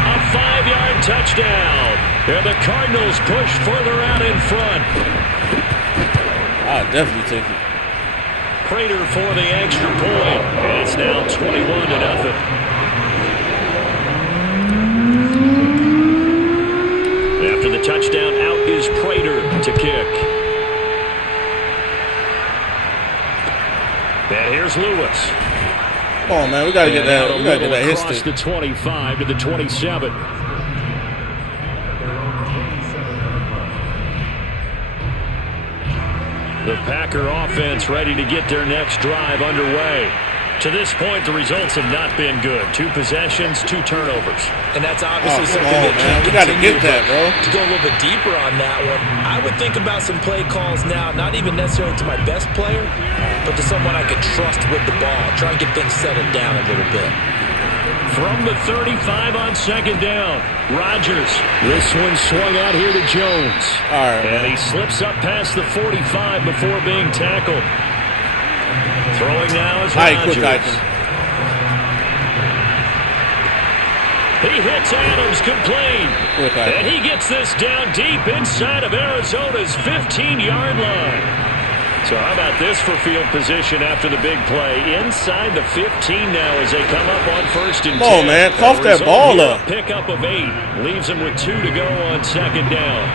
A 5-yard touchdown. And the Cardinals push further out in front. I'll definitely take it. Prater for the extra point. And it's now 21-0. After the touchdown, out is Prater to kick. And here's Lewis. Come on, man. We got to get that. We got to get that history. Across the 25 to the 27. The Packer offense ready to get their next drive underway. To this point, the results have not been good. 2 possessions, 2 turnovers. And that's obviously something that can't we got to get that, bro. To go a little bit deeper on that one, I would think about some play calls now, not even necessarily to my best player, but to someone I could trust with the ball. Try and get things settled down a little bit. From the 35 on 2nd down, Rodgers. This one swung out here to Jones. All right, and he slips up past the 45 before being tackled. Throwing now is Rodgers. He hits Adams complete. And he gets this down deep inside of Arizona's 15-yard line. So how about this for field position after the big play? Inside the 15 now as they come up on 1st and 10. Come on, man. Cough that ball up. Pickup of 8. Leaves them with 2 to go on 2nd down.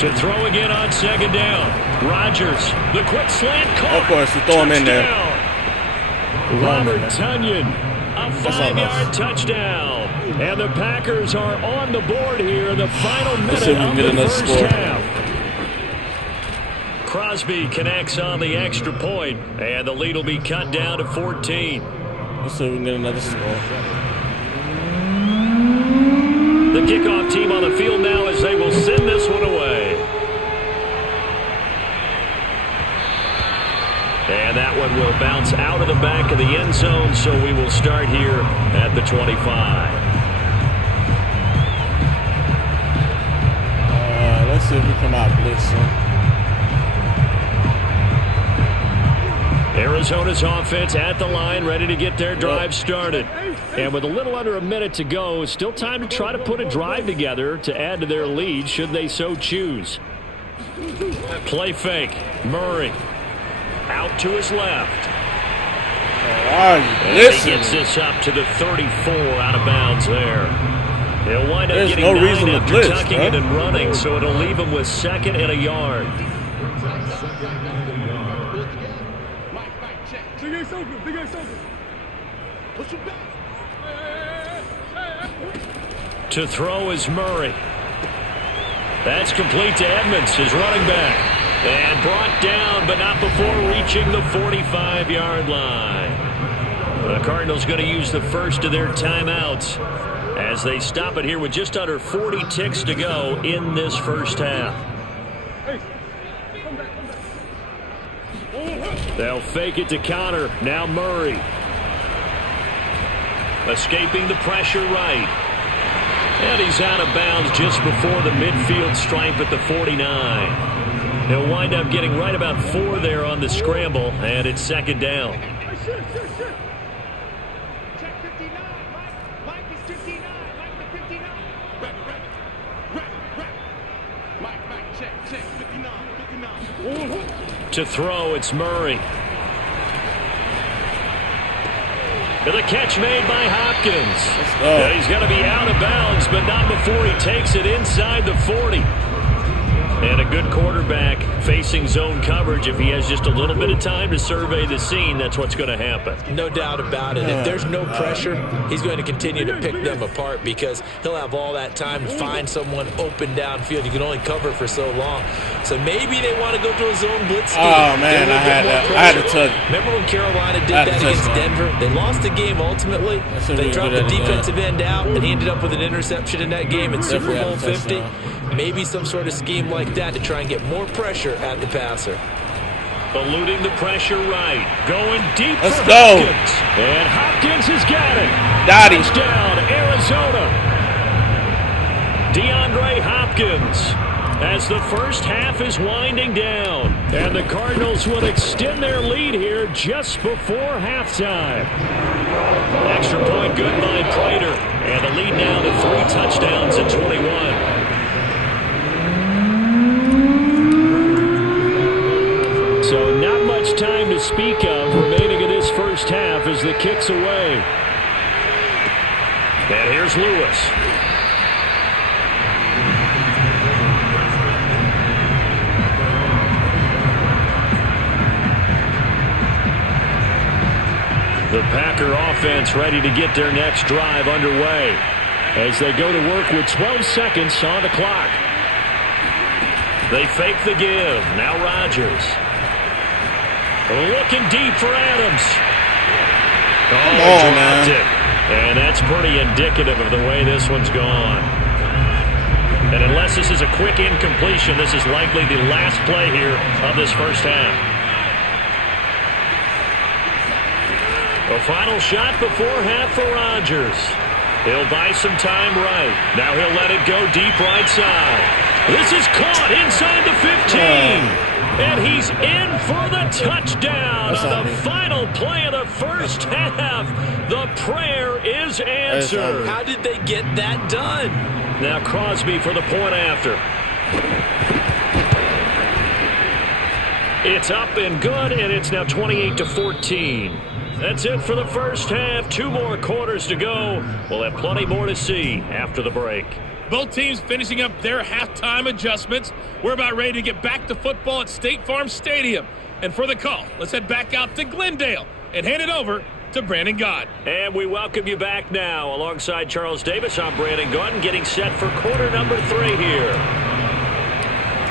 To throw again on 2nd down. Rodgers, the quick slant caught. Of course, you throw him in there. Robert Tonyan, a 5-yard touchdown. And the Packers are on the board here in the final minute of the first half. Crosby connects on the extra point, and the lead will be cut down to 14. Let's see if we can get another score. The kickoff team on the field now as they will send this one away. And that one will bounce out of the back of the end zone, so we will start here at the 25. Let's see if we come out blitzing. Arizona's offense at the line, ready to get their drive started. And with a little under a minute to go, still time to try to put a drive together to add to their lead should they so choose. Play fake. Murray out to his left. And he gets this up to the 34 out of bounds there. He'll wind up getting 9 after tucking it and running, so it'll leave him with 2nd and a yard. To throw is Murray. That's complete to Edmonds, his running back. And brought down, but not before reaching the 45-yard line. The Cardinals going to use the first of their timeouts as they stop it here with just under 40 ticks to go in this first half. They'll fake it to Connor. Now Murray. Escaping the pressure right. And he's out of bounds just before the midfield stripe at the 49. He'll wind up getting right about 4 there on the scramble, and it's 2nd down. To throw, it's Murray. The catch made by Hopkins. And he's going to be out of bounds, but not before he takes it inside the 40. And a good quarterback facing zone coverage. If he has just a little bit of time to survey the scene, that's what's going to happen. No doubt about it. If there's no pressure, he's going to continue to pick them apart because he'll have all that time to find someone open downfield. You can only cover for so long. So maybe they want to go to a zone blitz scheme. Oh, man, I had to touch. Remember when Carolina did that against Denver? They lost the game ultimately. They dropped the defensive end out, and he ended up with an interception in that game in Super Bowl 50. Maybe some sort of scheme like that to try and get more pressure at the passer. Eluding the pressure right. Going deep Let's for go. Hopkins. And Hopkins has got it. Touchdown, Arizona. DeAndre Hopkins as the first half is winding down. And the Cardinals will extend their lead here just before halftime. Extra point good by Prater. And the lead now to 3 touchdowns at 21. So not much time to speak of remaining in this first half as the kick's away. And here's Lewis. The Packer offense ready to get their next drive underway as they go to work with 12 seconds on the clock. They fake the give. Now Rodgers. Looking deep for Adams. Dropped it. And that's pretty indicative of the way this one's gone. And unless this is a quick incompletion, this is likely the last play here of this first half. A final shot before half for Rodgers. He'll buy some time right. Now he'll let it go deep right side. This is caught inside the 15. And he's in for the touchdown on the final play of the first half. The prayer is answered. How did they get that done? Now Crosby for the point after. It's up and good, and it's now 28-14. That's it for the first half. 2 more quarters to go. We'll have plenty more to see after the break. Both teams finishing up their halftime adjustments. We're about ready to get back to football at State Farm Stadium. And for the call, let's head back out to Glendale and hand it over to Brandon Gott. And we welcome you back now. Alongside Charles Davis, I'm Brandon Gott, getting set for quarter number 3 here.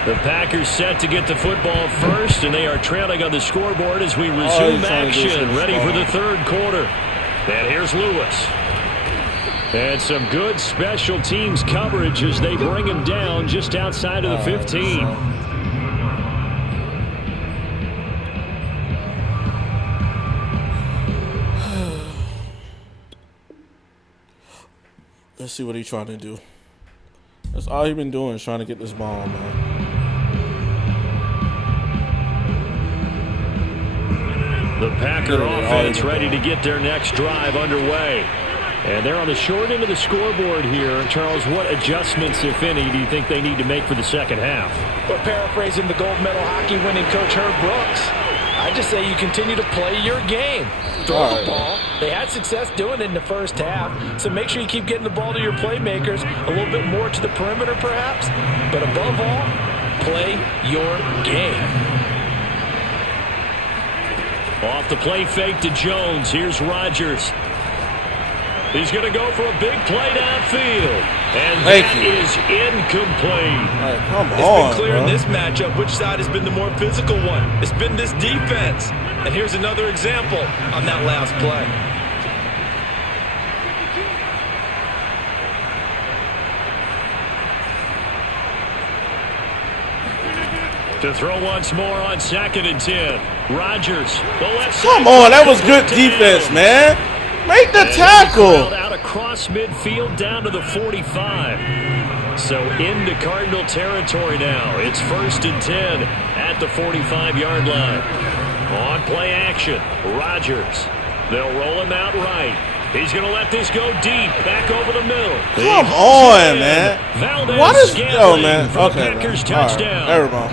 The Packers set to get the football first, and they are trailing on the scoreboard as we resume action, ready for the third quarter. And here's Lewis. And some good special teams coverage as they bring him down just outside of the 15. Let's see what he's trying to do. That's all he's been doing is trying to get this ball, man. The Packer offense ready to get their next drive underway. And they're on the short end of the scoreboard here. Charles, what adjustments, if any, do you think they need to make for the second half? Well, paraphrasing the gold medal hockey winning coach Herb Brooks, I just say you continue to play your game. Throw the ball. They had success doing it in the first half, so make sure you keep getting the ball to your playmakers, a little bit more to the perimeter perhaps, but above all, play your game. Off the play fake to Jones. Here's Rodgers. He's going to go for a big play downfield. And that is incomplete. Come on, it's been clear in this matchup which side has been the more physical one. It's been this defense. And here's another example on that last play. To throw once more on 2nd and 10. Rodgers, the left side. Come on, that was good defense, man. Make the tackle. Out across midfield down to the 45. So into Cardinal territory now. It's 1st and 10 at the 45-yard line. On play action, Rodgers. They'll roll him out right. He's going to let this go deep, back over the middle. Come on, man. What is man? Okay, Packers touchdown. There we go.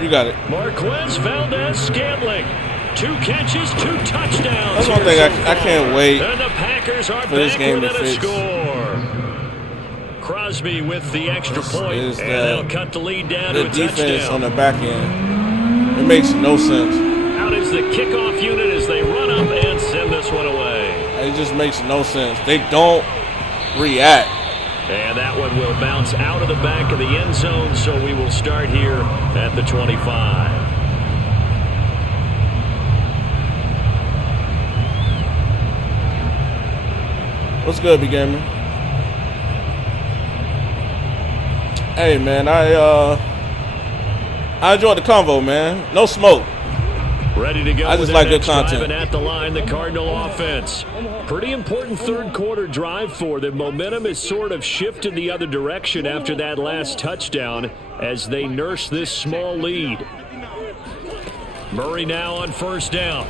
You got it. Marquez Valdez-Scantling. 2 catches, 2 touchdowns. That's one thing I can't wait and the Packers are for this game to fix. Score. Crosby with the extra point, and they'll cut the lead down to a touchdown. The defense on the back end, it makes no sense. Out is the kickoff unit as they run up and send this one away. It just makes no sense. They don't react. And that one will bounce out of the back of the end zone, so we will start here at the 25. What's good, Big Gamer? Hey, man, I enjoyed the convo, man. No smoke. Ready to go. I just like good content. At the line, the Cardinal offense. Pretty important third quarter drive for them. Momentum has sort of shifted the other direction after that last touchdown as they nurse this small lead. Murray now on 1st down.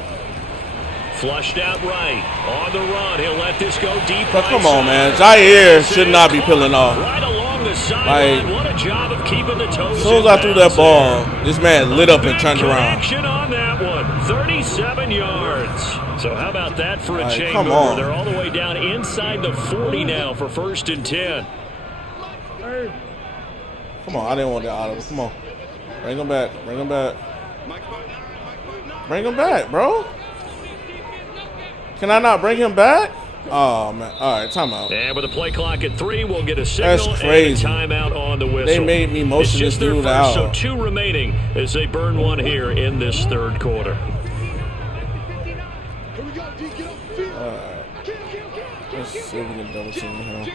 Flushed out right. On the run. He'll let this go deep. But come on, man. Zaire should not be peeling off. Right along the sideline. What a job of keeping the toes. As soon as I threw that ball, this man lit up and turned around. Action on that one. 37 yards. So how about that for a chain come mover? on. They're all the way down inside the 40 now for 1st and 10. Come on. I didn't want that out of him. Come on. Bring him back. Bring him back. Bring him back, bro. Can I not bring him back? Oh, man. All right, timeout. And with the play clock at 3, we'll get a signal. That's crazy. And a timeout on the whistle. They made me motion this dude out. So 2 remaining as they burn one here in this third quarter. All right. Let's see if we can double team him.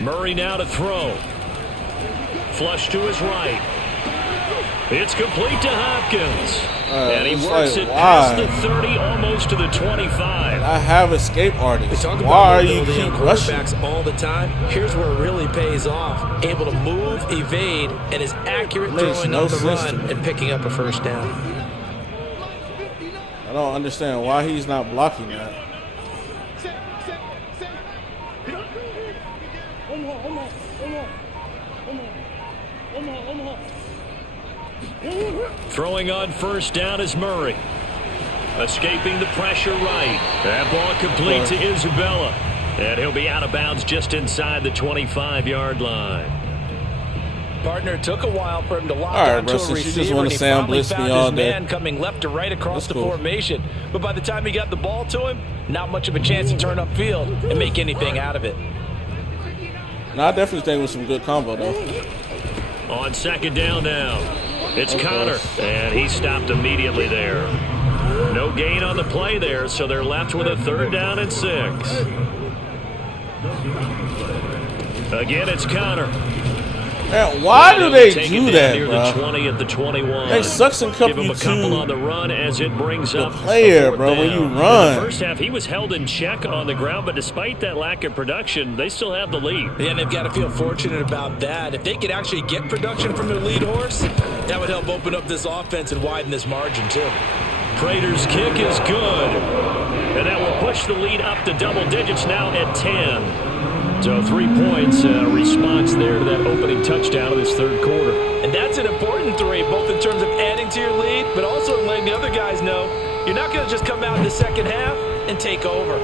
Murray now to throw. Flush to his right. It's complete to Hopkins. And he works it past the 30, almost to the 25. I have escape artists. We talk about why are you keep quarterbacks rushing all the time? Here's where it really pays off. Able to move, evade, and is accurate throwing on the run and picking up a 1st down. I don't understand why he's not blocking that. Throwing on first down is Murray. Escaping the pressure right. That ball complete to Isabella. And he'll be out of bounds just inside the 25-yard line. Partner, took a while for him to lock onto a receiver, and he finally found his man coming left to right across the formation. But by the time he got the ball to him, not much of a chance to turn upfield and make anything out of it. No, I definitely think it was some good combo, though. On second down now, it's Connor, and he stopped immediately there. No gain on the play there, so they're left with a 3rd down and 6. Again, it's Connor. Man, why do they do that, near bro? The 20 at the 21. They sucks and cup Give him a couple on the run as it brings the up player, bro. When you run, in the first half, he was held in check on the ground, but despite that lack of production, they still have the lead. Yeah, and they've got to feel fortunate about that. If they could actually get production from their lead horse, that would help open up this offense and widen this margin too. Prater's kick is good, and that will push the lead up to double digits now at 10. So 3 points, response there to that opening touchdown of this 3rd quarter. And that's an important 3, both in terms of adding to your lead, but also letting the other guys know you're not going to just come out in the second half and take over.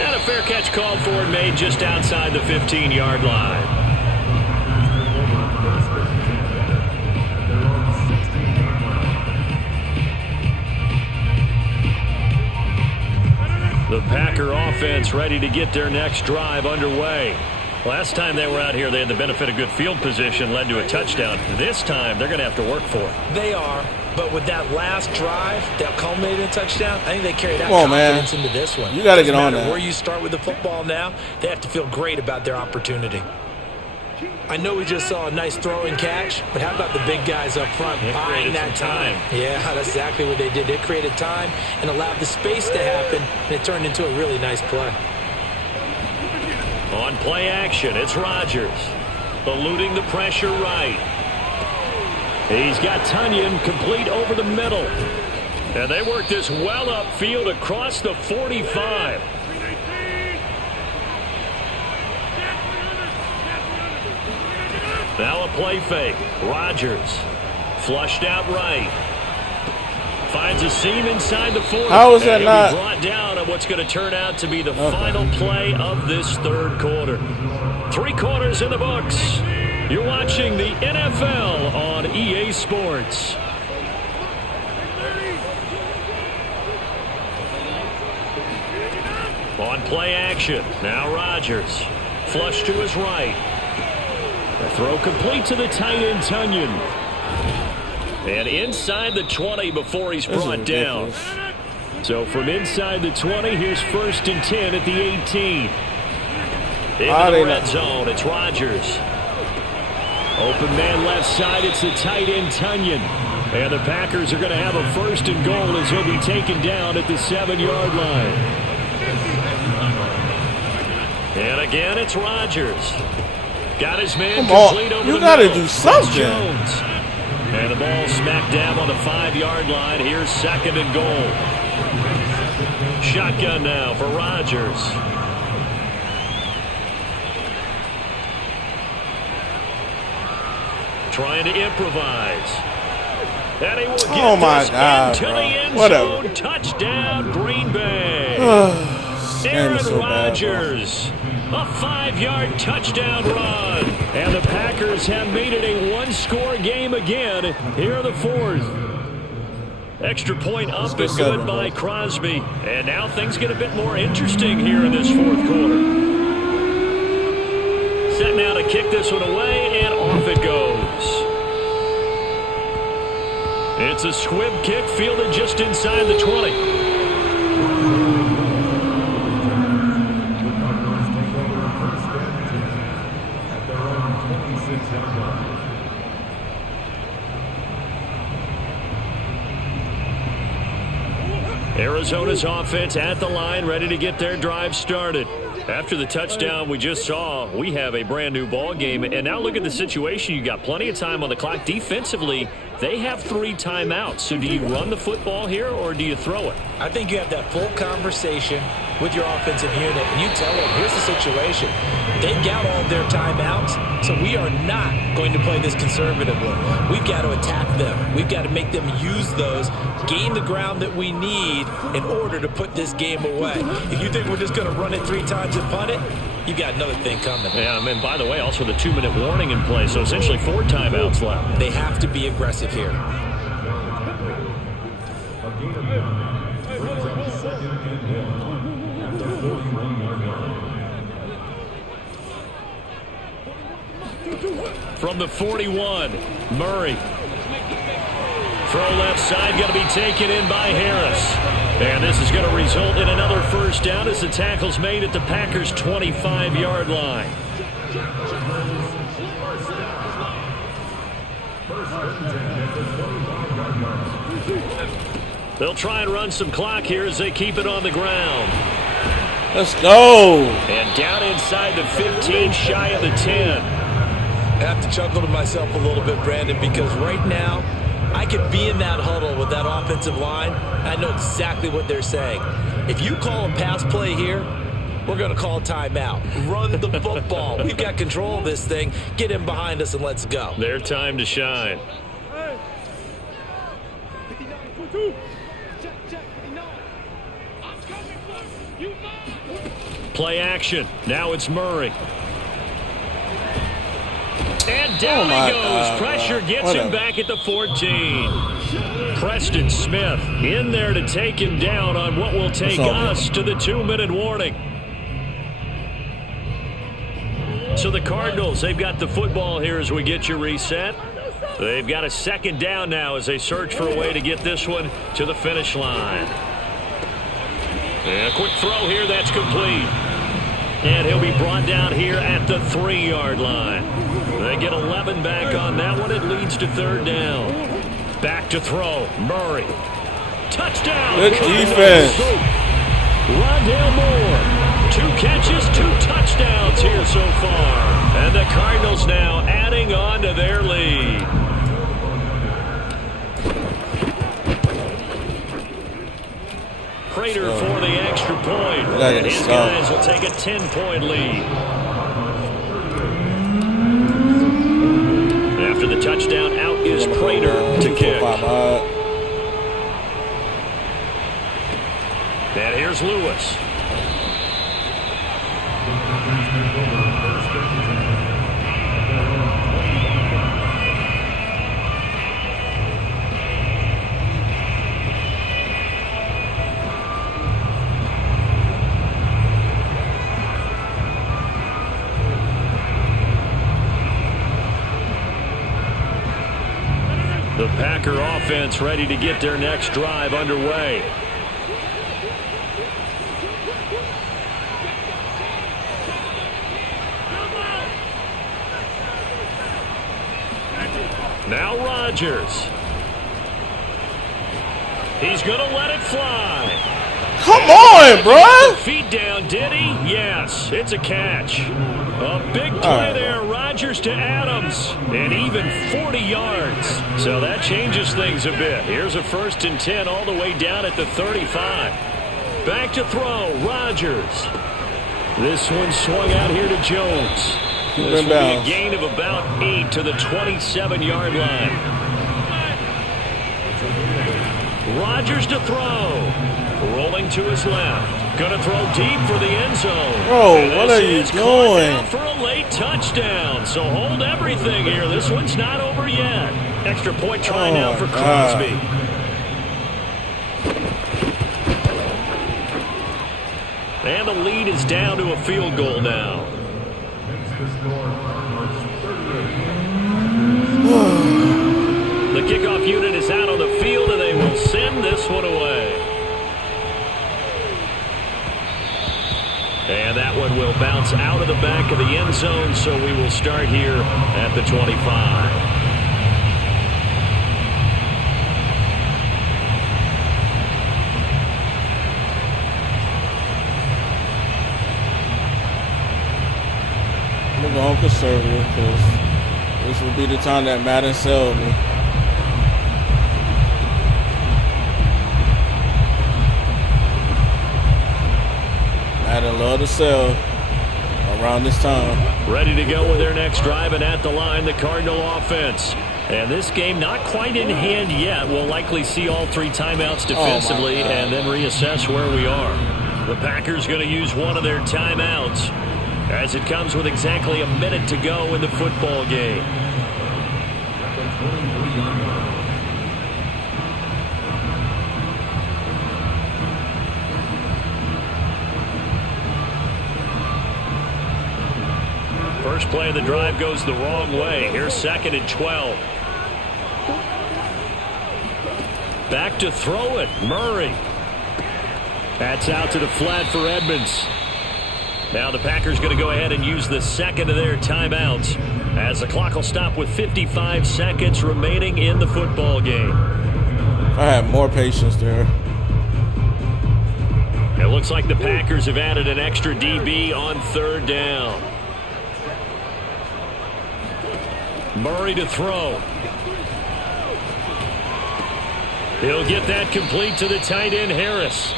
And a fair catch called for and made just outside the 15-yard line. The Packer offense ready to get their next drive underway. Last time they were out here, they had the benefit of good field position, led to a touchdown. This time, they're going to have to work for it. They are, but with that last drive that culminated in a touchdown, I think they carry that confidence into this one. You got to get on that. Where you start with the football now, they have to feel great about their opportunity. I know we just saw a nice throw and catch, but how about the big guys up front buying that time? Yeah, that's exactly what they did. They created time and allowed the space to happen, and it turned into a really nice play. On play action, it's Rodgers. Eluding the pressure right. He's got Tunyon complete over the middle. And they work this well upfield across the 45. Now a play fake. Rodgers flushed out right. Finds a seam inside the 40. How is that not brought down on what's going to turn out to be the final play of this 3rd quarter? 3 quarters in the books. You're watching the NFL on EA Sports. On play action. Now Rodgers. Flush to his right. The throw complete to the tight end, Tunyon. And inside the 20 before he's brought down. So from inside the 20, here's 1st and 10 at the 18. Into the red zone, it's Rodgers. Open man left side, it's the tight end, Tunyon. And the Packers are going to have a 1st and goal as he'll be taken down at the 7-yard line. And again, it's Rodgers. Got his man complete over the middle. You got to do something. Jones. And the ball smacked down on the 5-yard line. Here's 2nd and goal. Shotgun now for Rodgers. Trying to improvise. And he will get into the end zone. Touchdown, Green Bay. Aaron Rodgers. A 5-yard touchdown run. And the Packers have made it a 1-score game again here in the 4th. Extra point up and good by Crosby. And now things get a bit more interesting here in this 4th quarter. Set now to kick this one away, and off it goes. It's a squib kick fielded just inside the 20. Arizona's offense at the line, ready to get their drive started. After the touchdown we just saw, we have a brand new ball game. And now look at the situation. You got plenty of time on the clock. Defensively, they have 3 timeouts. So do you run the football here or do you throw it? I think you have that full conversation with your offensive unit, and you tell them, here's the situation. They've got all of their timeouts, so we are not going to play this conservatively. We've got to attack them. We've got to make them use those, gain the ground that we need in order to put this game away. If you think we're just going to run it 3 times and punt it, you got another thing coming. Yeah, and by the way, also the 2-minute warning in play, so essentially 4 timeouts left. They have to be aggressive here. From the 41, Murray. Throw left side, going to be taken in by Harris. And this is going to result in another first down as the tackle's made at the Packers' 25-yard line. They'll try and run some clock here as they keep it on the ground. Let's go. And down inside the 15, shy of the 10. I have to chuckle to myself a little bit, Brandon, because right now I could be in that huddle with that offensive line. I know exactly what they're saying. If you call a pass play here, we're going to call timeout. Run the football. We've got control of this thing. Get him behind us and let's go. Their time to shine. Play action. Now it's Murray. And down he goes. Pressure gets him back at the 14. Preston Smith in there to take him down on what will take us to the 2-minute warning. So the Cardinals, they've got the football here as we get you reset. They've got a second down now as they search for a way to get this one to the finish line. And a quick throw here, that's complete. And he'll be brought down here at the 3-yard line. They get 11 back on that one. It leads to 3rd down. Back to throw. Murray. Touchdown. Good defense. Rondale Moore. 2 catches, 2 touchdowns here so far. And the Cardinals now adding on to their lead. Prater for the extra point. And his guys will take a 10-point lead. After the touchdown, out is Prater to kick. And here's Lewis. The Packer offense ready to get their next drive underway. Now Rodgers. He's going to let it fly. Come on, bro. Feet down, did he? Yes, it's a catch. A big play there, Rodgers to Adams, and even 40 yards. So that changes things a bit. Here's a 1st and 10 all the way down at the 35. Back to throw, Rodgers. This one swung out here to Jones. This will be a gain of about 8 to the 27-yard line. Rodgers to throw. Rolling to his left. Going to throw deep for the end zone. Bro, what are you doing? For a late touchdown. So hold everything here. This one's not over yet. Extra point try now for Crosby. And the lead is down to a field goal now. The kickoff unit is out on the field, and they will send this one away. And that one will bounce out of the back of the end zone, so we will start here at the 25. I'm going conservative because this will be the time that Madden sells me. Madden love to sell around this time. Ready to go with their next drive, and at the line, the Cardinal offense. And this game not quite in hand yet. We'll likely see all 3 timeouts defensively and then reassess where we are. The Packers going to use one of their timeouts as it comes with exactly a minute to go in the football game. First play of the drive goes the wrong way. Here's 2nd and 12. Back to throw it. Murray. That's out to the flat for Edmonds. Now the Packers going to go ahead and use the 2nd of their timeouts as the clock will stop with 55 seconds remaining in the football game. I had more patience there. It looks like the Packers have added an extra DB on 3rd down. Murray to throw. He'll get that complete to the tight end, Harris.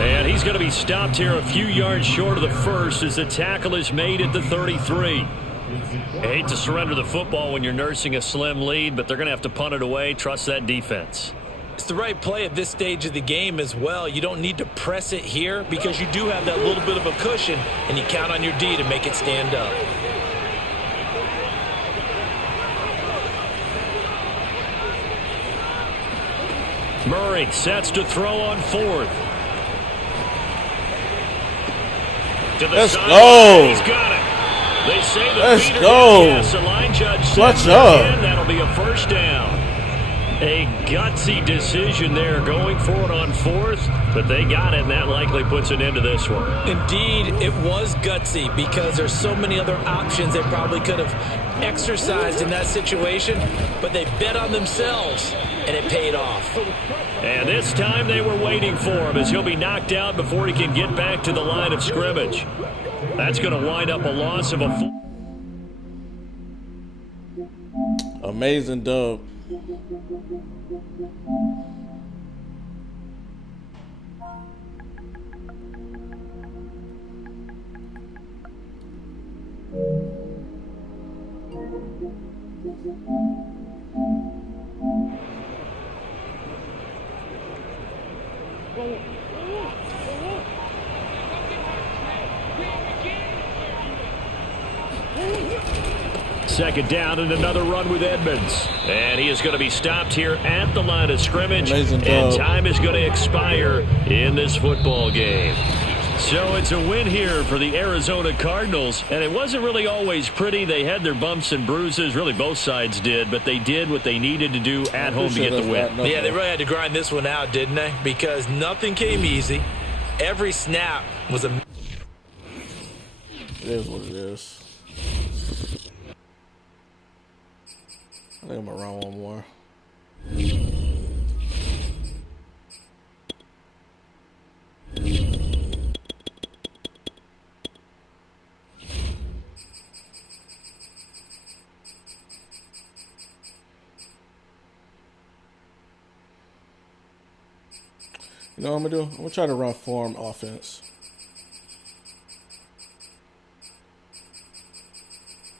And he's going to be stopped here a few yards short of the first as the tackle is made at the 33. I hate to surrender the football when you're nursing a slim lead, but they're going to have to punt it away. Trust that defense. It's the right play at this stage of the game as well. You don't need to press it here because you do have that little bit of a cushion, and you count on your D to make it stand up. Murray sets to throw on 4th. Let's go. He's got it. They say the Let's feeder go. yes, the line judge said Clutch up. that'll be a 1st down. A gutsy decision there going for it on 4th, but they got it, and that likely puts an end to this one. Indeed, it was gutsy because there's so many other options they probably could have exercised in that situation, but they bet on themselves, and it paid off. And this time they were waiting for him as he'll be knocked out before he can get back to the line of scrimmage. That's going to wind up a loss of a... Amazing dub. Second down and another run with Edmonds. And he is going to be stopped here at the line of scrimmage. And time is going to expire in this football game. So it's a win here for the Arizona Cardinals. And it wasn't really always pretty. They had their bumps and bruises. Really, both sides did. But they did what they needed to do at home to get the win. Yeah, they really had to grind this one out, didn't they? Because nothing came easy. Every snap was a... It is what it is. I think I'm going to run one more. You know what I'm going to do? I'm going to try to run form offense.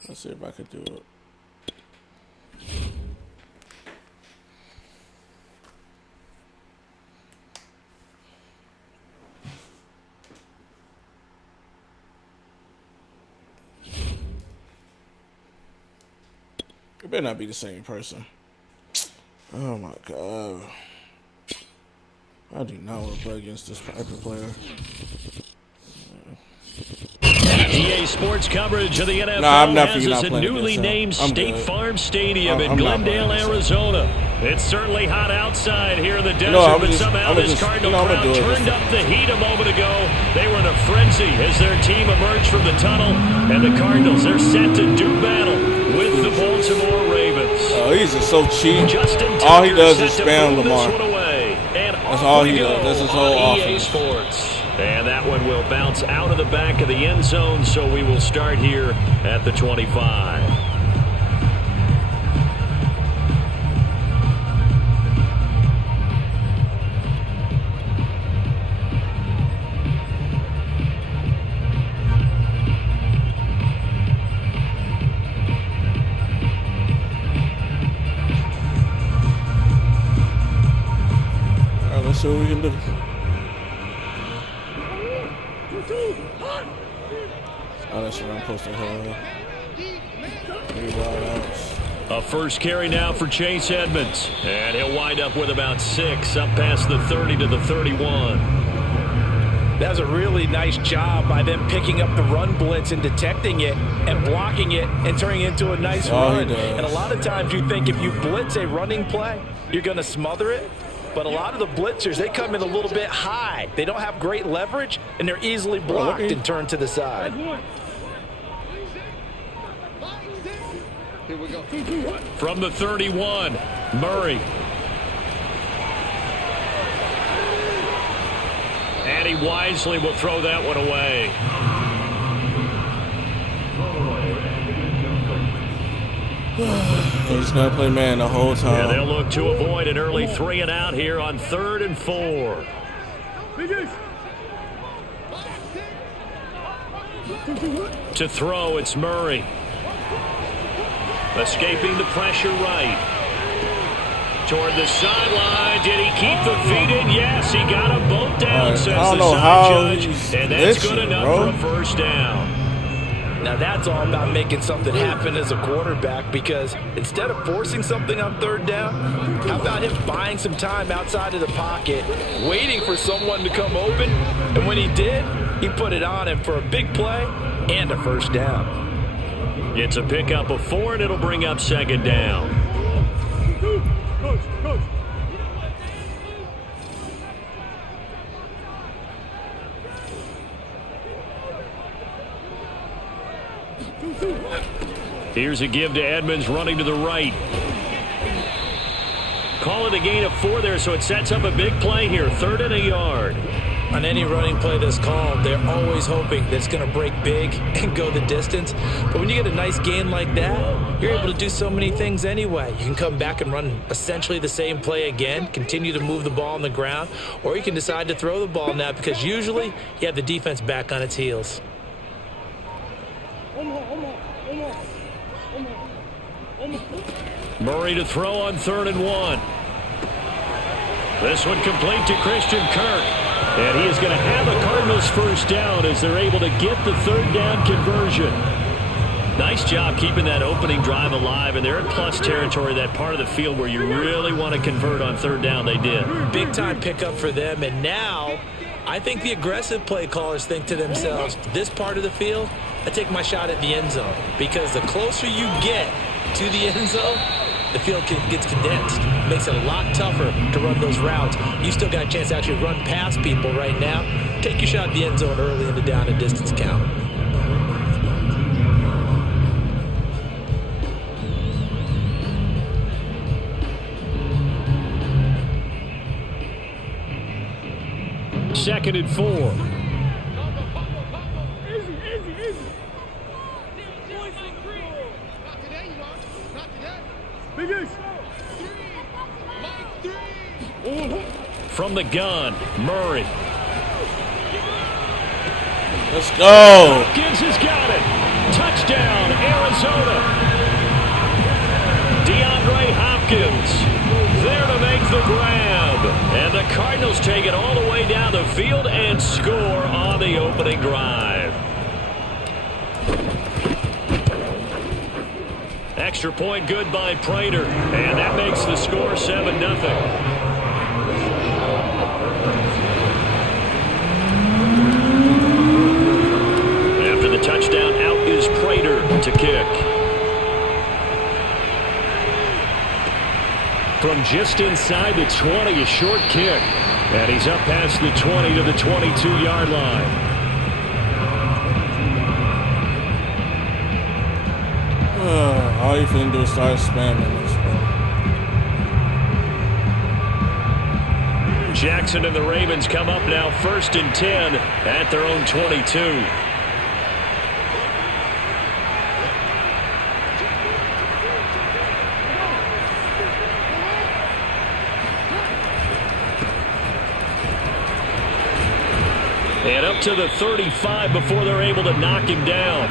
Let's see if I could do it. It better not be the same person. Oh my god. I do not want to play against this type of player. EASPORTS coverage of the NFL has us at newly named State Farm Stadium in Glendale, Arizona. It's certainly hot outside here in the desert, but somehow this Cardinal crowd turned up the heat a moment ago. They were in a frenzy as their team emerged from the tunnel, and the Cardinals are set to do battle with the Baltimore Ravens. Oh, he's just so cheap. All he does is spam Lamar. That's all he does. That's his whole offense. EASPORTS. And that one will bounce out of the back of the end zone, so we will start here at the 25. see what we can do. Oh, that's what I'm supposed to have. 3 wideouts. A first carry now for Chase Edmonds. And he'll wind up with about 6 up past the 30 to the 31. That was a really nice job by them picking up the run blitz and detecting it and blocking it and turning it into a nice run. And a lot of times you think if you blitz a running play, you're going to smother it. But a lot of the blitzers, they come in a little bit high. They don't have great leverage, and they're easily blocked and turned to the side. Here we go. From the 31, Murray. And he wisely will throw that one away. He's going to play man the whole time. Yeah, they'll look to avoid an early 3 and out here on 3rd and 4. To throw, it's Murray. Escaping the pressure right. Toward the sideline. Did he keep the feet in? Yes, he got them both down, says the side judge. And that's good enough for a first down. Now that's all about making something happen as a quarterback, because instead of forcing something on 3rd down, how about him buying some time outside of the pocket, waiting for someone to come open, and when he did, he put it on him for a big play and a first down. It's a pickup of 4, and it'll bring up 2nd down. Here's a give to Edmonds running to the right. Call it a gain of 4 there, so it sets up a big play here. 3rd and a yard. On any running play that's called, they're always hoping that it's going to break big and go the distance. But when you get a nice gain like that, you're able to do so many things anyway. You can come back and run essentially the same play again, continue to move the ball on the ground, or you can decide to throw the ball now, because usually you have the defense back on its heels. Murray to throw on 3rd and 1. This one complete to Christian Kirk. And he is going to have a Cardinals first down as they're able to get the 3rd down conversion. Nice job keeping that opening drive alive, and they're in plus territory, that part of the field where you really want to convert on 3rd down. They did. Big time pickup for them, and now I think the aggressive play callers think to themselves, this part of the field, I take my shot at the end zone, because the closer you get to the end zone, the field gets condensed. Makes it a lot tougher to run those routes. You still got a chance to actually run past people right now. Take your shot at the end zone early in the down and distance count. Second and 4. From the gun, Murray. Let's go. Hopkins has got it. Touchdown, Arizona. DeAndre Hopkins there to make the grab. And the Cardinals take it all the way down the field and score on the opening drive. Extra point good by Prater. And that makes the score 7-0. Touchdown, out is Prater to kick. From just inside the 20, a short kick. And he's up past the 20 to the 22-yard line. All you can do is start spamming this, bro. Jackson and the Ravens come up now 1st and 10 at their own 22. And up to the 35 before they're able to knock him down.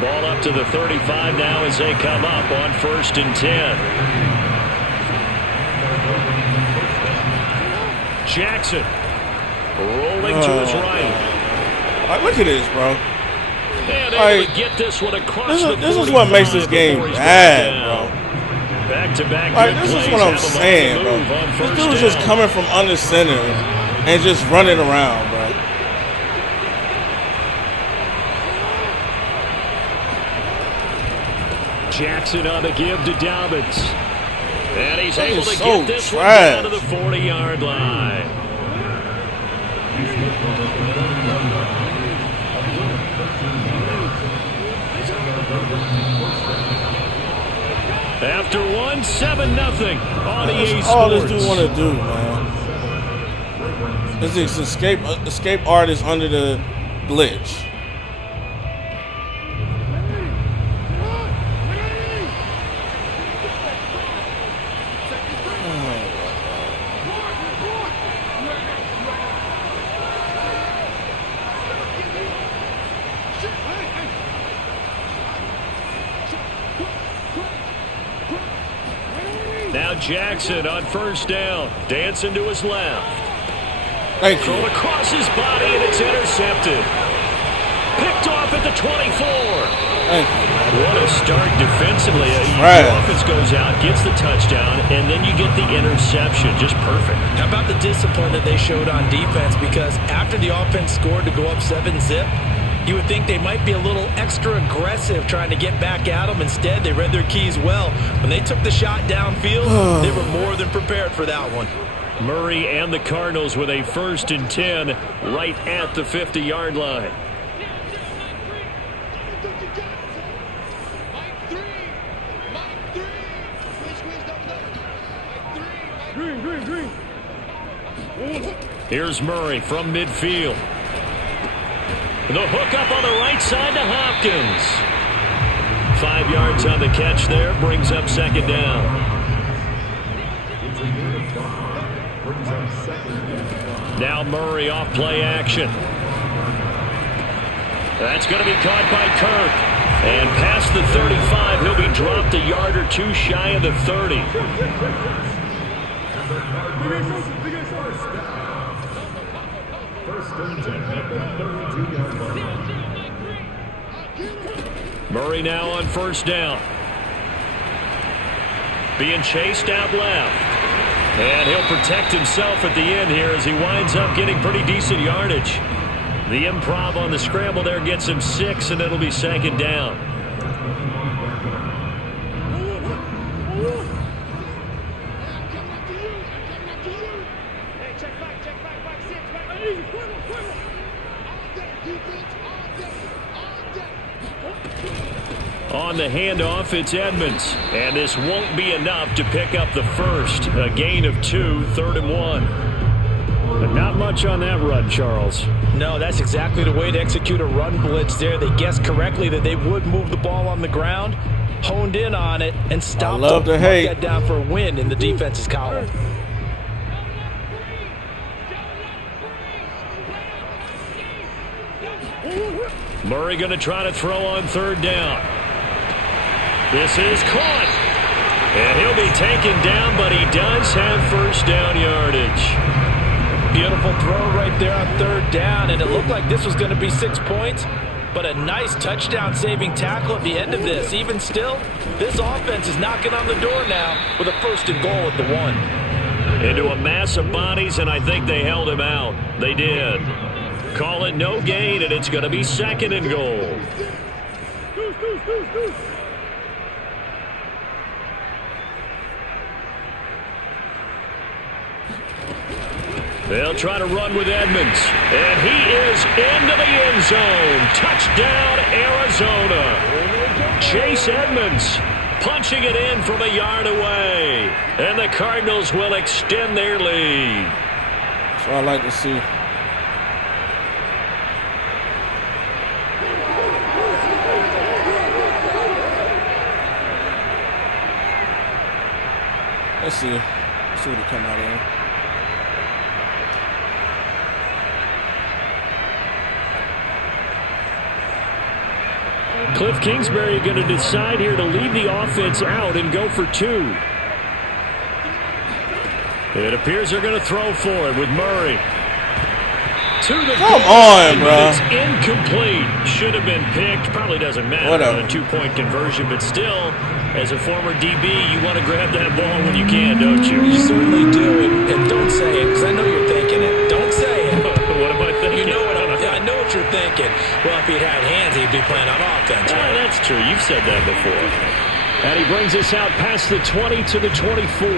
Ball up to the 35 now as they come up on 1st and 10. Jackson. Rolling to his right. Like, look at this, bro. And able to get this one across the 45. This is what makes this game bad, bro. Back-to-back like, good this is plays what I'm have him saying, on bro. the move on This first dude's down. just coming from under center and just running around, bro. Jackson on the give to Dobbins. And he's able to so get this one down to the 40-yard line. After 1, 7-0 on EA Sports. All this dude want to do, man, is this escape artist under the glitch. Now Jackson on first down, dancing to his left. Thank you. Thrown across his body, and it's intercepted. Picked off at the 24. Thank you. What a start defensively. The offense goes out, gets the touchdown, and then you get the interception. Just perfect. How about the discipline that they showed on defense? Because after the offense scored to go up 7-zip, you would think they might be a little extra aggressive trying to get back at them. Instead, they read their keys well. When they took the shot downfield, they were more than prepared for that one. Murray and the Cardinals with a 1st and 10 right at the 50-yard line. Here's Murray from midfield. The hook up on the right side to Hopkins. 5 yards on the catch there, brings up 2nd down. Now Murray off play action. That's going to be caught by Kirk. And past the 35, he'll be dropped a yard or two shy of the 30. Murray now on first down. Being chased out left. And he'll protect himself at the end here as he winds up getting pretty decent yardage. The improv on the scramble there gets him 6, and it'll be 2nd down. On the handoff, it's Edmonds. And this won't be enough to pick up the first. A gain of 2, 3rd and 1. But not much on that run, Charles. No, that's exactly the way to execute a run blitz there. They guessed correctly that they would move the ball on the ground, honed in on it, and stopped them. Mark that down for a win in the defense's column. Murray going to try to throw on 3rd down. This is caught. And he'll be taken down, but he does have 1st down yardage. Beautiful throw right there on 3rd down, and it looked like this was going to be 6 points, but a nice touchdown-saving tackle at the end of this. Even still, this offense is knocking on the door now with a 1st and goal at the 1. Into a mass of bodies, and I think they held him out. They did. Call it no gain, and it's going to be 2nd and goal. They'll try to run with Edmonds. And he is into the end zone. Touchdown, Arizona. Chase Edmonds punching it in from a yard away. And the Cardinals will extend their lead. That's what I like to see. Let's see what it come out of. Cliff Kingsbury going to decide here to leave the offense out and go for 2. It appears they're going to throw for it with Murray. Come on, bro. It's incomplete. Should have been picked. Probably doesn't matter on a 2-point conversion, but still, as a former DB, you want to grab that ball when you can, don't you? You certainly do, and don't say it, because I know you're thinking it. Don't say it. What am I thinking? You know what I know what you're thinking. Well, if he'd had hands, he'd be playing on offense. Right? That's true. You've said that before. And he brings us out past the 20 to the 24.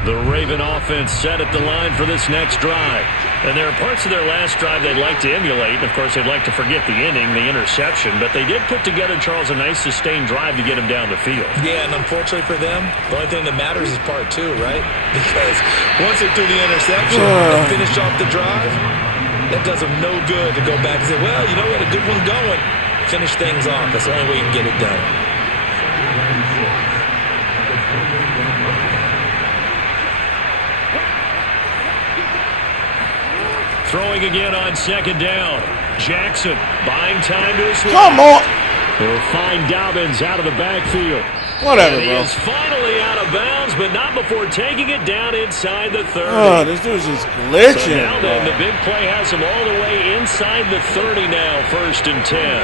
The Raven offense set at the line for this next drive. And there are parts of their last drive they'd like to emulate. And, of course, they'd like to forget the inning, the interception. But they did put together, Charles, a nice sustained drive to get him down the field. Yeah, and unfortunately for them, the only thing that matters is part 2, right? Because once they threw the interception and finished off the drive, that does them no good to go back and say, well, you know, we had a good one going. Finish things off. That's the only way you can get it done. Throwing again on second down. Jackson buying time to his Come on. They'll find Dobbins out of the backfield. Whatever, and he bro. is finally out of bounds, but not before taking it down inside the 30. Oh, this dude's just glitching. So now then, the big play has him all the way inside the 30 now, 1st and 10.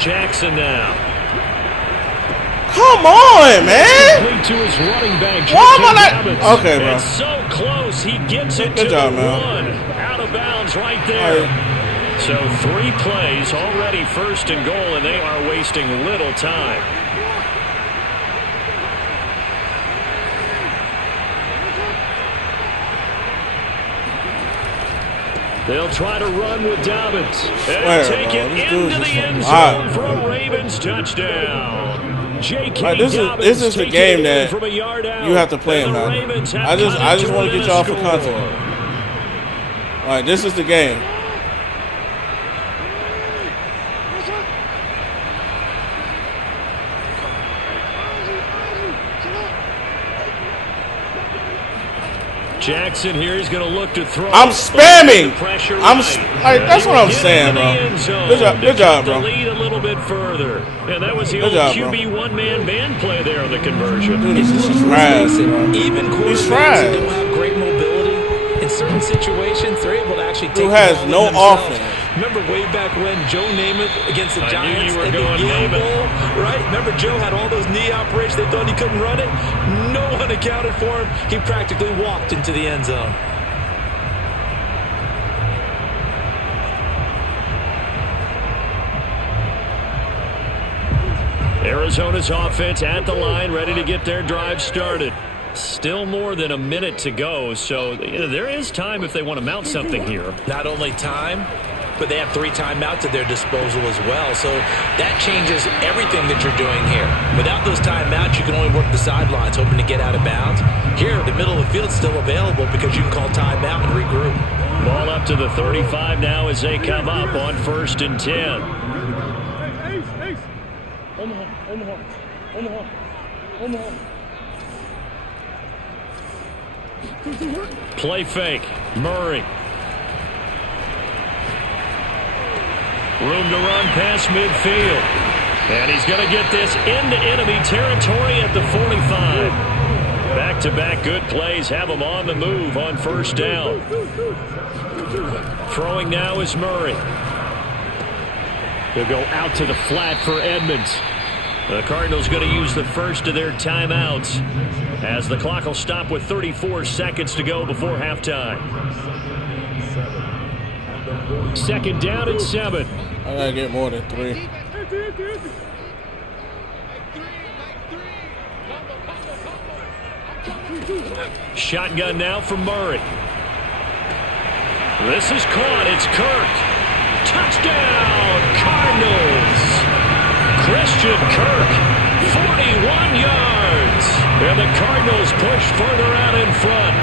Jackson now. Come on, man. To his running back, why am I not? Okay, bro. It's so close. He gets it Good to job, the man. 1. Out of bounds right there. So 3 plays, already 1st and goal, and they are wasting little time. They'll try to run with Dobbins. And take it into the end zone for a Ravens touchdown. This is the game that you have to play, man. I just want to get y'all for content. All right, this is the game. Jackson here is going to look to throw. I'm spamming. That's what I'm saying, bro. Good job, bro. Lead a little bit further, and that was the old QB one-man band play there on the conversion. Dude, he's trash. Even quarterbacks who don't have great mobility in certain situations, they're able to actually take. Who has no offense? Remember way back when Joe Namath against the Giants at the Yale Bowl, right? Remember Joe had all those knee operations. They thought he couldn't run it. No one accounted for him. He practically walked into the end zone. Arizona's offense at the line, ready to get their drive started. Still more than a minute to go, so there is time if they want to mount something here. Not only time, but they have 3 timeouts at their disposal as well. So that changes everything that you're doing here. Without those timeouts, you can only work the sidelines, hoping to get out of bounds. Here, the middle of the field is still available because you can call timeout and regroup. Ball up to the 35 now as they come up on 1st and 10. Play fake. Murray. Room to run past midfield. And he's going to get this into enemy territory at the 45. Back-to-back good plays have him on the move on 1st down. Throwing now is Murray. He'll go out to the flat for Edmonds. The Cardinals going to use the first of their timeouts as the clock will stop with 34 seconds to go before halftime. 2nd down and 7. I gotta get more than 3. Shotgun now from Murray. This is caught. It's Kirk. Touchdown, Cardinals. Christian Kirk, 41 yards. And the Cardinals push further out in front.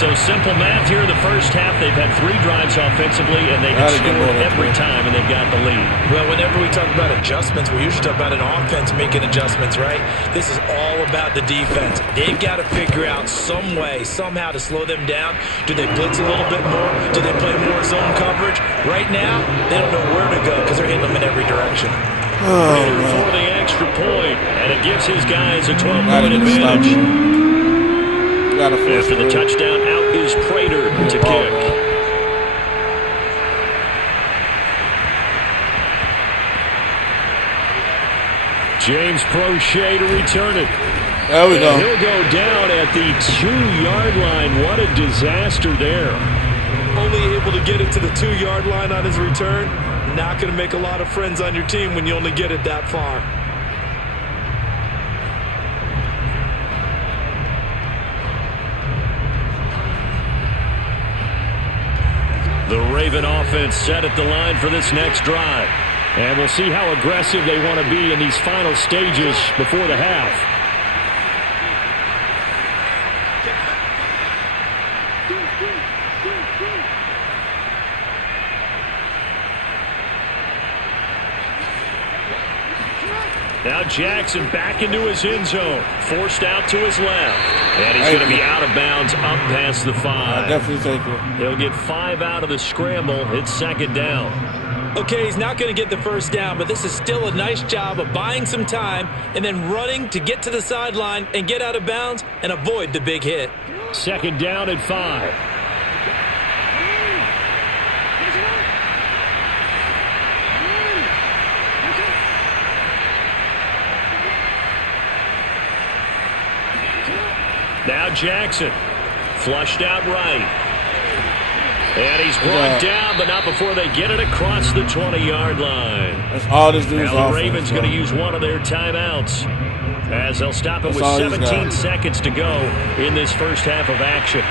So simple math here in the first half. They've had 3 drives offensively, and they have scored every time, and they've got the lead. Well, whenever we talk about adjustments, we usually talk about an offense making adjustments, right? This is all about the defense. They've got to figure out some way, somehow to slow them down. Do they blitz a little bit more? Do they play more zone coverage? Right now, they don't know where to go because they're hitting them in every direction. Prater for the extra point, and it gives his guys a 12-point advantage. After the touchdown, out is Prater to kick. James Prochet to return it. There we go. He'll go down at the 2-yard line. What a disaster there. Only able to get it to the 2-yard line on his return. Not going to make a lot of friends on your team when you only get it that far. The Raven offense set at the line for this next drive. And we'll see how aggressive they want to be in these final stages before the half. Now Jackson back into his end zone. Forced out to his left. And he's going to be out of bounds up past the 5. I definitely take it. He'll get 5 out of the scramble. It's second down. Okay, he's not going to get the first down, but this is still a nice job of buying some time and then running to get to the sideline and get out of bounds and avoid the big hit. Second down at 5. Now Jackson, flushed out right. And he's brought down, but not before they get it across the 20-yard line. That's all this dude's Now the Ravens going to use one of their timeouts, as they'll stop it with 17 seconds to go in this first half of action.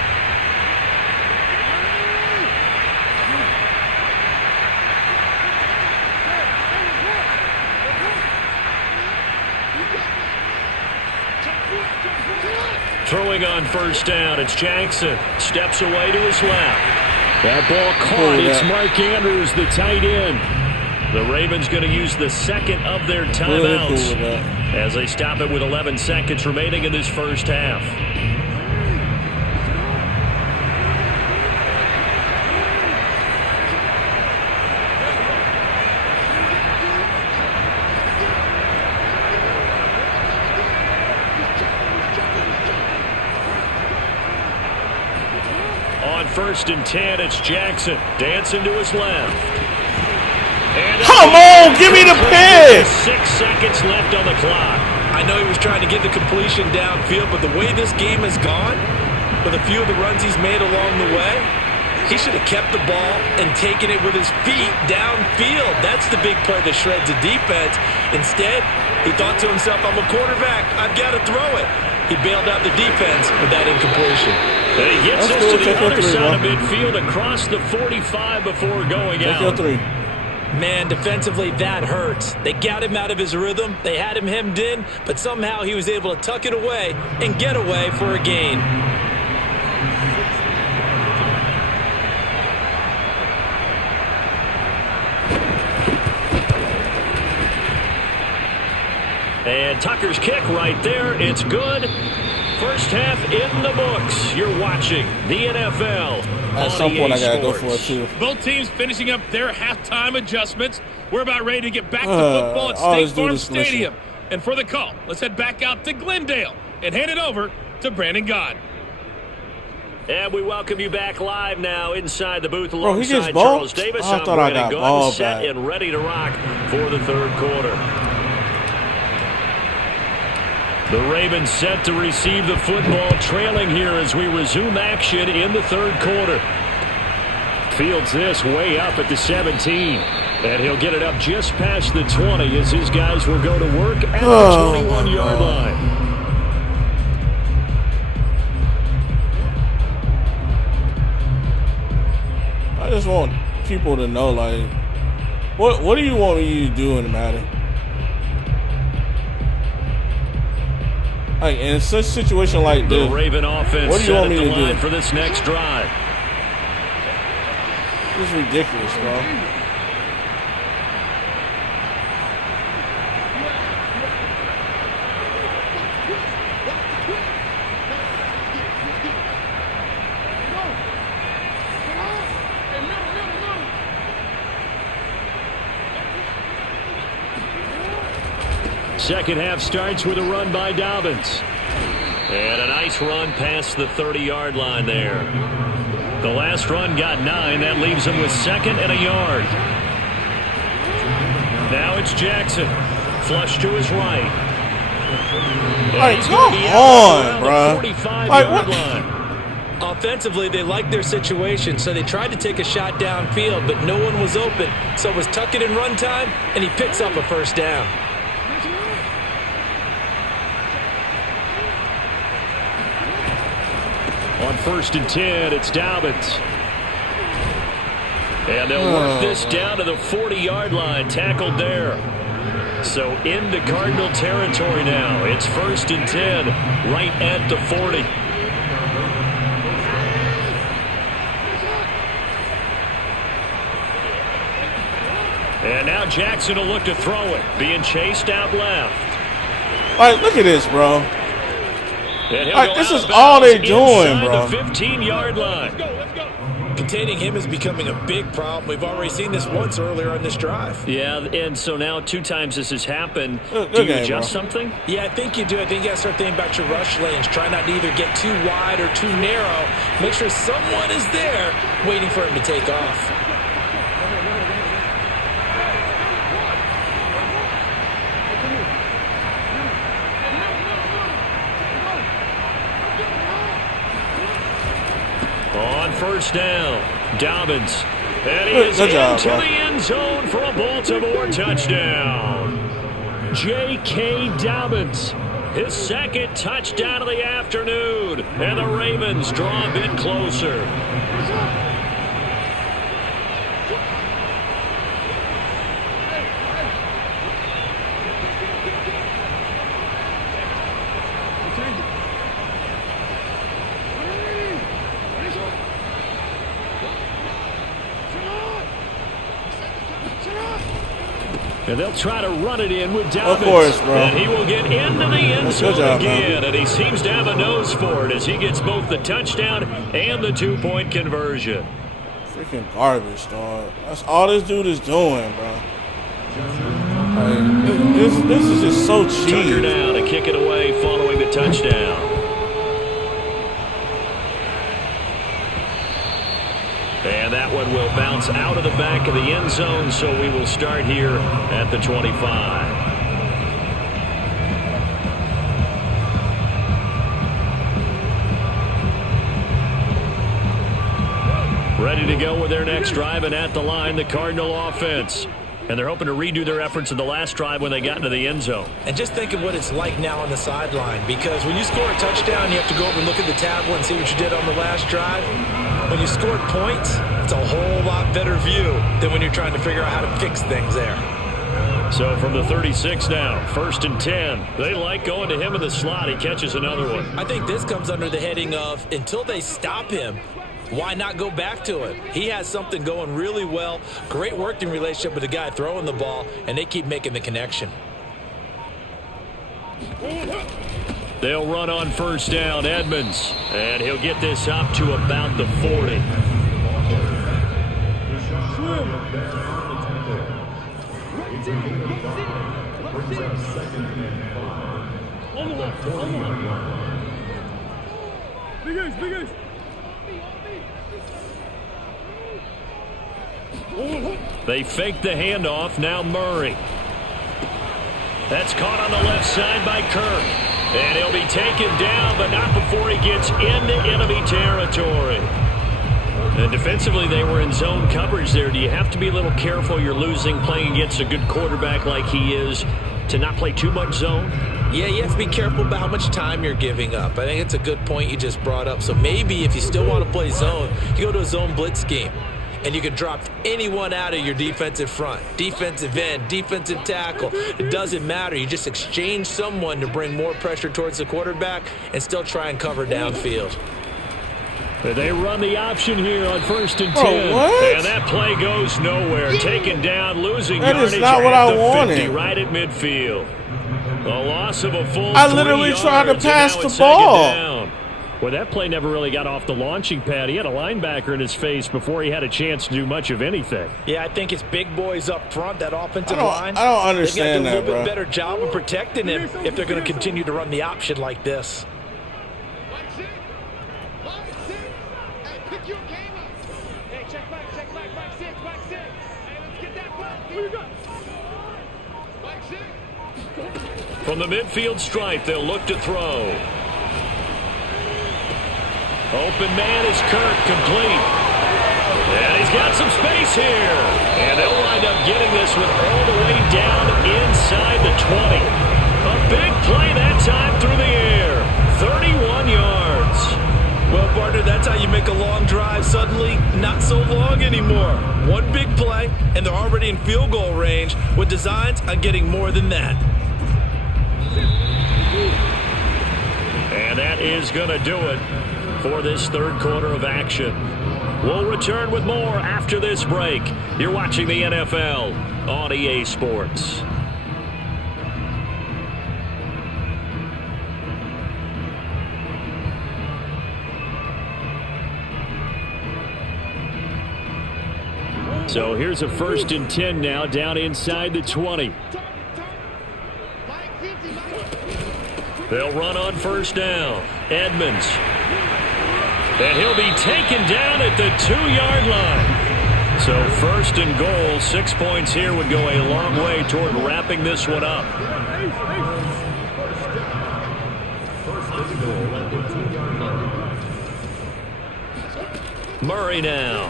Throwing on first down, it's Jackson. Steps away to his left. That ball caught. It's Mark Andrews, the tight end. The Ravens going to use the second of their timeouts as they stop it with 11 seconds remaining in this first half. First and 10, it's Jackson dancing to his left. And come on, give me the pick! 6 seconds left on the clock. I know he was trying to get the completion downfield, but the way this game has gone, with a few of the runs he's made along the way, he should have kept the ball and taken it with his feet downfield. That's the big play that shreds the defense. Instead, he thought to himself, I'm a quarterback, I've got to throw it. He bailed out the defense with that incompletion. And he gets us to the other side of midfield across the 45 before going out. Man, defensively, that hurts. They got him out of his rhythm. They had him hemmed in, but somehow he was able to tuck it away and get away for a gain. And Tucker's kick right there. It's good. First half in the books. You're watching the NFL. At some point, I got to go for it, too. Both teams finishing up their halftime adjustments. We're about ready to get back to football at State Farm Stadium. And for the call, let's head back out to Glendale and hand it over to Brandon Gaughan. And we welcome you back live now inside the booth alongside Bro, Charles Davis. I thought I got ball set and ready to rock for the third quarter. The Ravens set to receive the football, trailing here as we resume action in the third quarter. Fields this way up at the 17. And he'll get it up just past the 20 as his guys will go to work at the 21-yard line. I just want people to know, like, what do you want me to do in Madden? Like in such a situation like this, the Raven offense what do you want me set to at the line do for this next drive. This is ridiculous, bro. Second half starts with a run by Dobbins. And a nice run past the 30-yard line there. The last run got 9. That leaves him with 2nd and a yard. Now it's Jackson. Flush to his right. Like, come on, bro. Like, what? Line. Offensively, they liked their situation, so they tried to take a shot downfield, but no one was open. So it was tuck it in run time, and he picks up a first down. On 1st and 10, it's Dobbins. And they'll work this down to the 40-yard line, tackled there. So into Cardinal territory now. It's 1st and 10, right at the 40. And now Jackson will look to throw it, being chased out left. Like, look at this, bro. Like, this is all they doing, bro. The 15-yard line. Containing him is becoming a big problem. We've already seen this once earlier on this drive. Yeah, and so now 2 times this has happened. Do you adjust something? Yeah, I think you do. I think you got to start thinking about your rush lanes. Try not to either get too wide or too narrow. Make sure someone is there waiting for him to take off. On 1st down, Dobbins. And he is into the end zone for a Baltimore touchdown. J.K. Dobbins, his 2nd touchdown of the afternoon. And the Ravens draw a bit closer. And they'll try to run it in with Dobbins. Of course, bro. And he will get into the end zone again. And he seems to have a nose for it as he gets both the touchdown and the 2-point conversion. Freaking garbage, dog. That's all this dude is doing, bro. Like, this is just so cheap. Tucker down to kick it away following the touchdown. And that one will bounce out of the back of the end zone, so we will start here at the 25. Ready to go with their next drive, and at the line, the Cardinal offense. And they're hoping to redo their efforts in the last drive when they got into the end zone. And just think of what it's like now on the sideline, because when you score a touchdown, you have to go over and look at the tablet and see what you did on the last drive. When you scored points, it's a whole lot better view than when you're trying to figure out how to fix things there. So from the 36 now, 1st and 10. They like going to him in the slot. He catches another one. I think this comes under the heading of, until they stop him, why not go back to it? He has something going really well. Great working relationship with the guy throwing the ball, and they keep making the connection. They'll run on 1st down, Edmonds. And he'll get this up to about the 40. They fake the handoff. Now Murray. That's caught on the left side by Kirk. And he'll be taken down, but not before he gets into enemy territory. And defensively, they were in zone coverage there. Do you have to be a little careful? You're losing, playing against a good quarterback like he is, to not play too much zone? Yeah, you have to be careful about how much time you're giving up. I think it's a good point you just brought up. So maybe if you still want to play zone, you go to a zone blitz scheme. and you can drop anyone out of your defensive front. Defensive end, defensive tackle. It doesn't matter. You just exchange someone to bring more pressure towards the quarterback and still try and cover downfield. But they run the option here on 1st and 10. What? And that play goes nowhere. Taken down, losing that yardage is not what at I the wanted. 50, right at midfield. A loss of a full I literally 3 tried to yards, pass and now the it's ball. second down. Well, that play never really got off the launching pad. He had a linebacker in his face before he had a chance to do much of anything. Yeah, I think it's big boys up front, that offensive line. I don't understand They've got to do a that, little bro. bit better job of protecting him if they're going to continue to run the option like this. From the midfield stripe, they'll look to throw. Open man is Kirk, complete. And he's got some space here. And they'll wind up getting this one all the way down inside the 20. A big play that time through the air. 31 yards. Well, partner, that's how you make a long drive suddenly not so long anymore. One big play, and they're already in field goal range with designs on getting more than that. And that is going to do it for this third quarter of action. We'll return with more after this break. You're watching the NFL on EA Sports. So here's a 1st and 10 now, down inside the 20. They'll run on 1st down. Edmonds. And he'll be taken down at the 2-yard line. So 1st and goal, 6 points here would go a long way toward wrapping this one up. Murray now.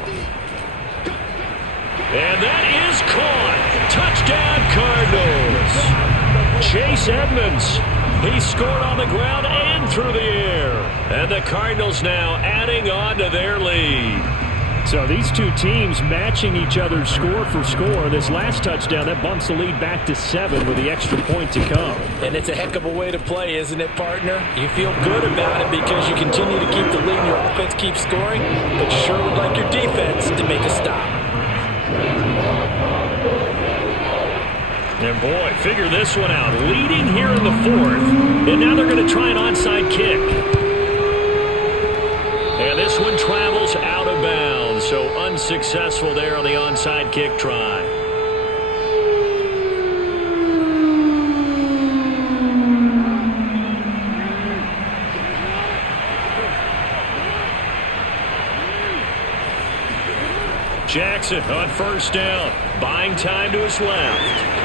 And that is caught. Touchdown, Cardinals. Chase Edmonds. He scored on the ground and through the air. And the Cardinals now adding on to their lead. So these two teams matching each other's score for score. This last touchdown, that bumps the lead back to 7 with the extra point to come. And it's a heck of a way to play, isn't it, partner? You feel good about it because you continue to keep the lead and your offense keeps scoring, but you sure would like your defense to make a stop. And boy, figure this one out. Leading here in the 4th, and now they're going to try an onside kick. And this one travels out of bounds, so unsuccessful there on the onside kick try. Jackson on 1st down, buying time to his left.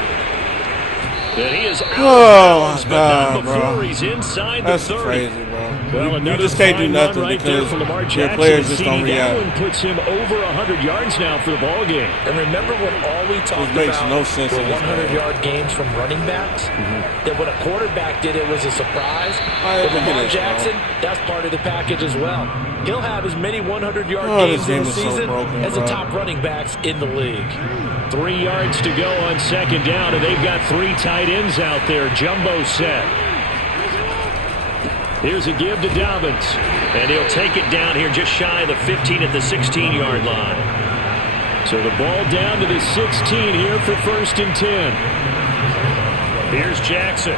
And he is out of bounds, but not before he's inside the 30. That's crazy, bro. Well, you just can't do nothing right because your players just don't react. That one puts him over 100 yards now for the ball game. And remember when all we talked about no sense were 100-yard games from running backs? That when a quarterback did it was a surprise. But Lamar Jackson, that's part of the package as well. He'll have as many 100-yard games in the season as the top running backs in the league. 3 yards to go on 2nd down, and they've got 3 tight ends out there. Jumbo set. Here's a give to Dobbins, and he'll take it down here just shy of the 15 at the 16-yard line. So the ball down to the 16 here for 1st and 10. Here's Jackson.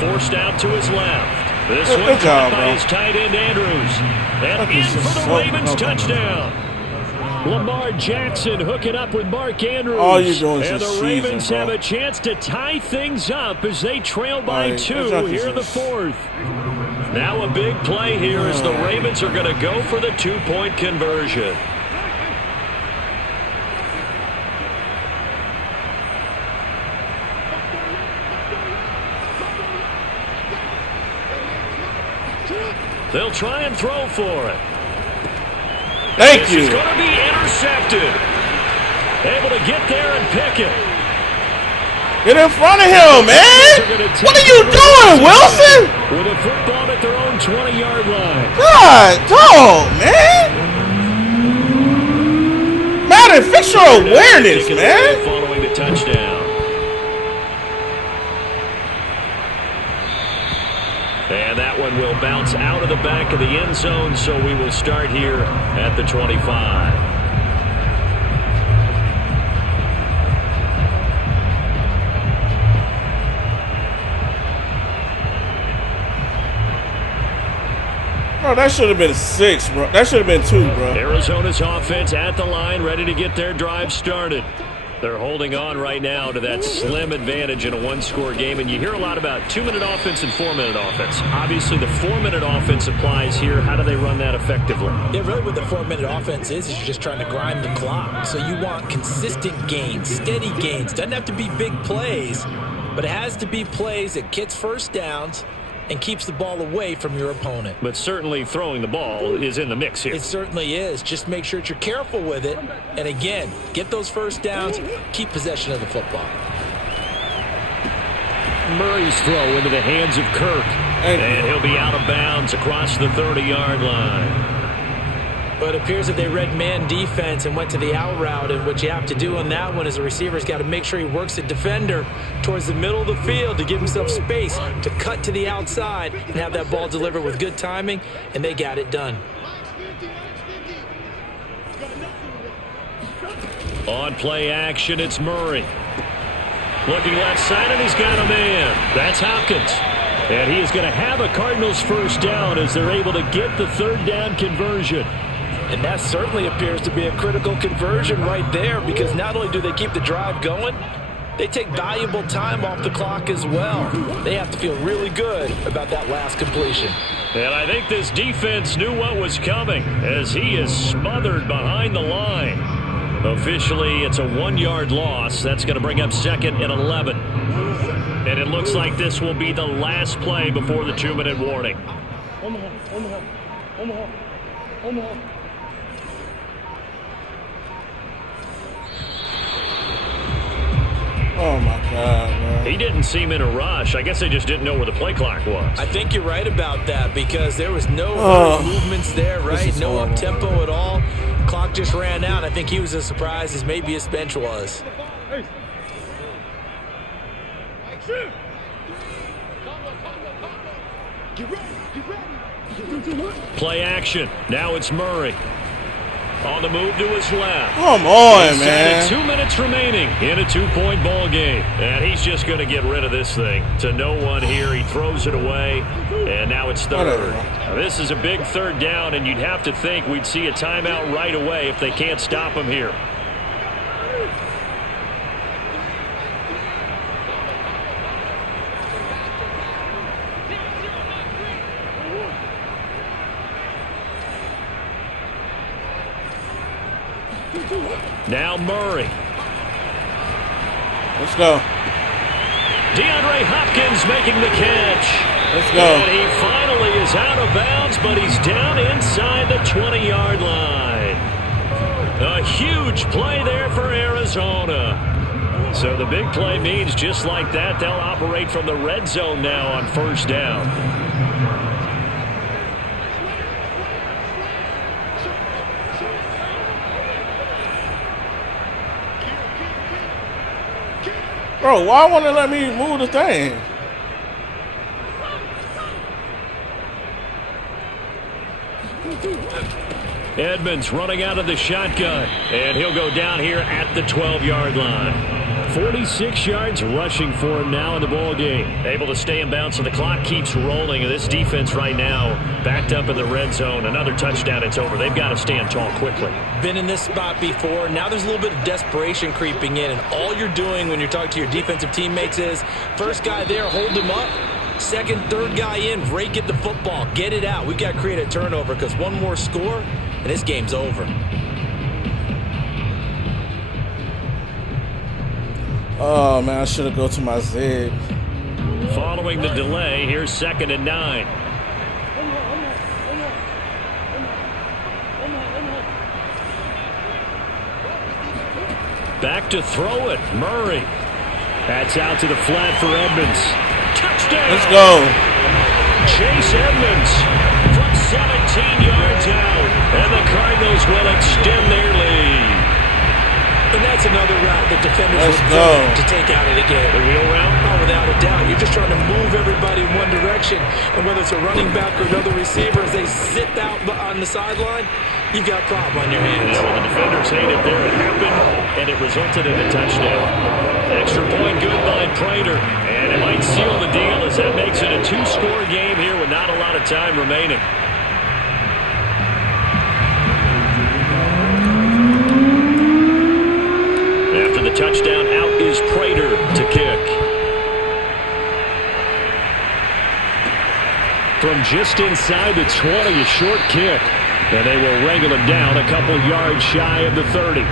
Forced out to his left. This one caught by his tight end Andrews. And in for the Ravens touchdown. Lamar Jackson hooking up with Mark Andrews. All you're doing is and the Ravens have a chance to tie things up as they trail by 2 here in the 4th. Now a big play here as the Ravens are going to go for the 2-point conversion. They'll try and throw for it. Thank you. It's going to be intercepted. Able to get there and pick it. Get in front of him, man. What are you doing, Wilson? With a football at their own 20-yard line. God, dog, man. Madden, fix your awareness, man. Following the touchdown. And that one will bounce out of the back of the end zone, so we will start here at the 25. Bro, that should have been 6, bro. That should have been 2, bro. Arizona's offense at the line, ready to get their drive started. They're holding on right now to that slim advantage in a one-score game, and you hear a lot about 2-minute offense and 4-minute offense. Obviously, the 4-minute offense applies here. How do they run that effectively? Yeah, really what the 4-minute offense is you're just trying to grind the clock. So you want consistent gains, steady gains. Doesn't have to be big plays, but it has to be plays that gets first downs and keeps the ball away from your opponent. But certainly throwing the ball is in the mix here. It certainly is. Just make sure that you're careful with it. And again, get those first downs, keep possession of the football. Murray's throw into the hands of Kirk. And he'll be out of bounds across the 30-yard line. But it appears that they read man defense and went to the out route, and what you have to do on that one is the receiver's got to make sure he works the defender towards the middle of the field to give himself space to cut to the outside and have that ball delivered with good timing, and they got it done. On play action, it's Murray. Looking left side, and he's got a man. That's Hopkins. And he is going to have a Cardinals first down as they're able to get the third down conversion. And that certainly appears to be a critical conversion right there, because not only do they keep the drive going, they take valuable time off the clock as well. They have to feel really good about that last completion. And I think this defense knew what was coming as he is smothered behind the line. Officially, it's a 1-yard loss. That's going to bring up 2nd and 11. And it looks like this will be the last play before the 2-minute warning. Oh, my God, man. He didn't seem in a rush. I guess they just didn't know where the play clock was. I think you're right about that, because there was no movements there, right? No up-tempo at all. Clock just ran out. I think he was as surprised as maybe his bench was. Play action. Now it's Murray. On the move to his left. Come on, man. 2 minutes remaining in a 2-point ball game. And he's just going to get rid of this thing. To no one here. He throws it away. And now it's third. Now, this is a big third down, and you'd have to think we'd see a timeout right away if they can't stop him here. Now Murray. Let's go. DeAndre Hopkins making the catch. Let's go. And he finally is out of bounds, but he's down inside the 20-yard line. A huge play there for Arizona. So the big play means just like that, they'll operate from the red zone now on first down. Bro, why won't it let me move the thing? Edmonds running out of the shotgun, and he'll go down here at the 12-yard line. 46 yards rushing for him now in the ball game. Able to stay in bounds, so the clock keeps rolling. And this defense right now backed up in the red zone. Another touchdown, it's over. They've got to stand tall quickly. Been in this spot before. Now there's a little bit of desperation creeping in, and all you're doing when you're talking to your defensive teammates is first guy there, hold him up. Second, third guy in, Ray, get the football. Get it out. We've got to create a turnover, because one more score, and this game's over. Oh, man, I should have gone to my zig. Following the delay, here's 2nd and 9. Back to throw it, Murray. That's out to the flat for Edmonds. Touchdown! Let's go. Chase Edmonds from 17 yards out, and the Cardinals will extend their lead. And that's another route that defenders would go to take out of the game. The wheel route? Oh, without a doubt. You're just trying to move everybody in one direction. And whether it's a running back or another receiver, as they zip out on the sideline, you've got a problem on your hands. Yeah, well, the defenders hate it there. It happened, and it resulted in a touchdown. Extra point good by Prater. And it might seal the deal as that makes it a 2-score game here with not a lot of time remaining. After the touchdown, out is Prater to kick. From just inside the 20, a short kick. And they will wrangle him down a couple yards shy of the 30.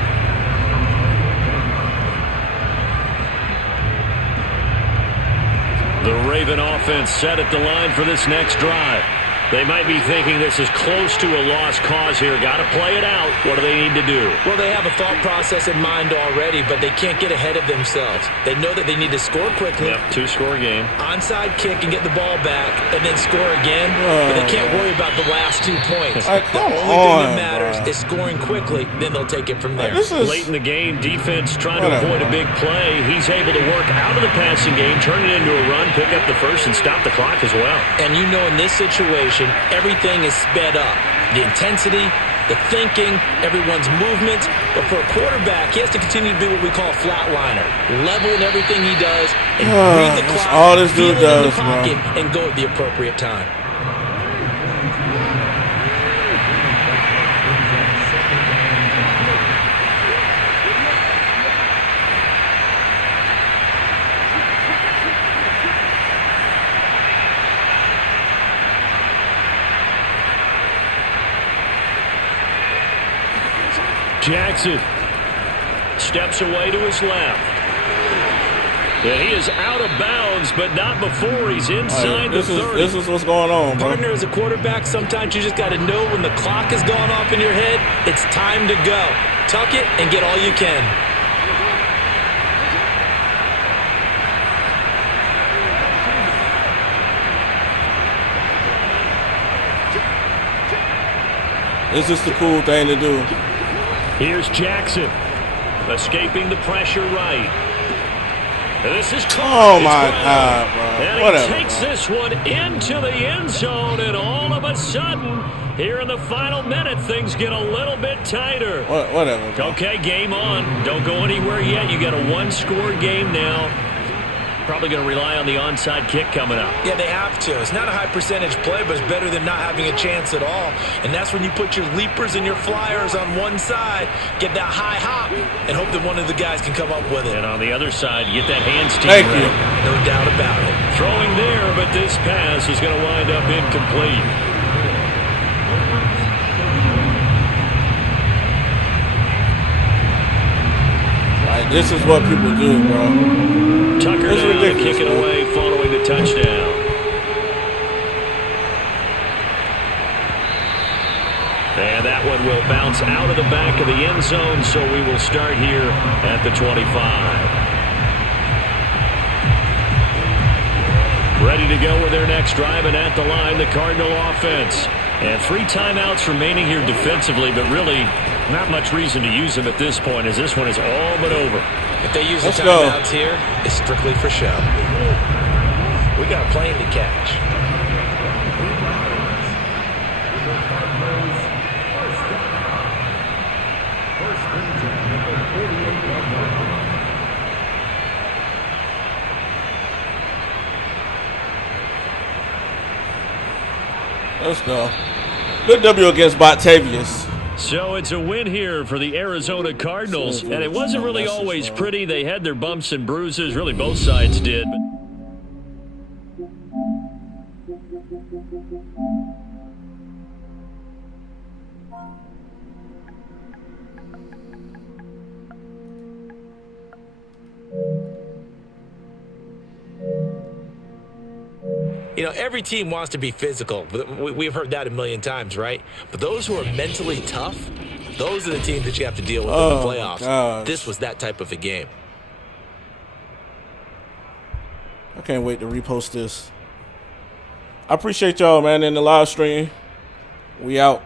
The Raven offense set at the line for this next drive. They might be thinking this is close to a lost cause here. Got to play it out. What do they need to do? Well, they have a thought process in mind already, but they can't get ahead of themselves. They know that they need to score quickly. Yep, 2-score game. Onside kick and get the ball back, and then score again. But they can't worry about the last 2 points. The only thing that matters is scoring quickly. Then they'll take it from there. Late in the game, defense trying to avoid a big play. He's able to work out of the passing game, turn it into a run, pick up the first, and stop the clock as well. And you know, in this situation, everything is sped up. The intensity, the thinking, everyone's movements. But for a quarterback, he has to continue to be what we call a flatliner. Level in everything he does and read the clock, all this dude feel it does, in the pocket, and go at the appropriate time. Jackson steps away to his left. And he is out of bounds, but not before he's inside the 30. This is what's going on, bro. Partner, as a quarterback, sometimes you just got to know when the clock has gone off in your head, it's time to go. Tuck it and get all you can. This is the cool thing to do. Here's Jackson, escaping the pressure right. And this is caught. Oh, my God, bro. And Whatever, he takes bro. this one into the end zone, and all of a sudden, here in the final minute, things get a little bit tighter. Whatever, bro. Okay, game on. Don't go anywhere yet. You got a 1-score game now. Probably going to rely on the onside kick coming up. Yeah, they have to. It's not a high percentage play, but it's better than not having a chance at all. And that's when you put your leapers and your flyers on one side, get that high hop, and hope that one of the guys can come up with it. And on the other side, you get that hands team. Thank you. No doubt about it. Throwing there, but this pass is going to wind up incomplete. Like, this is what people do, bro. Tucker It's down to ridiculous, kick it man. away following the touchdown. And that one will bounce out of the back of the end zone, so we will start here at the 25. Ready to go with their next drive, and at the line, the Cardinal offense. And 3 timeouts remaining here defensively, but really not much reason to use them at this point, as this one is all but over. If they use the Let's go. timeouts here, it's strictly for show. We got a plane to catch. Let's go. Good W against Batavius. So it's a win here for the Arizona Cardinals, and it wasn't really always pretty. They had their bumps and bruises, really both sides did. You know, every team wants to be physical. We've heard that a million times, right? But those who are mentally tough, those are the teams that you have to deal with in the playoffs. Gosh. This was that type of a game. I can't wait to repost this. I appreciate y'all, man, in the live stream. We out.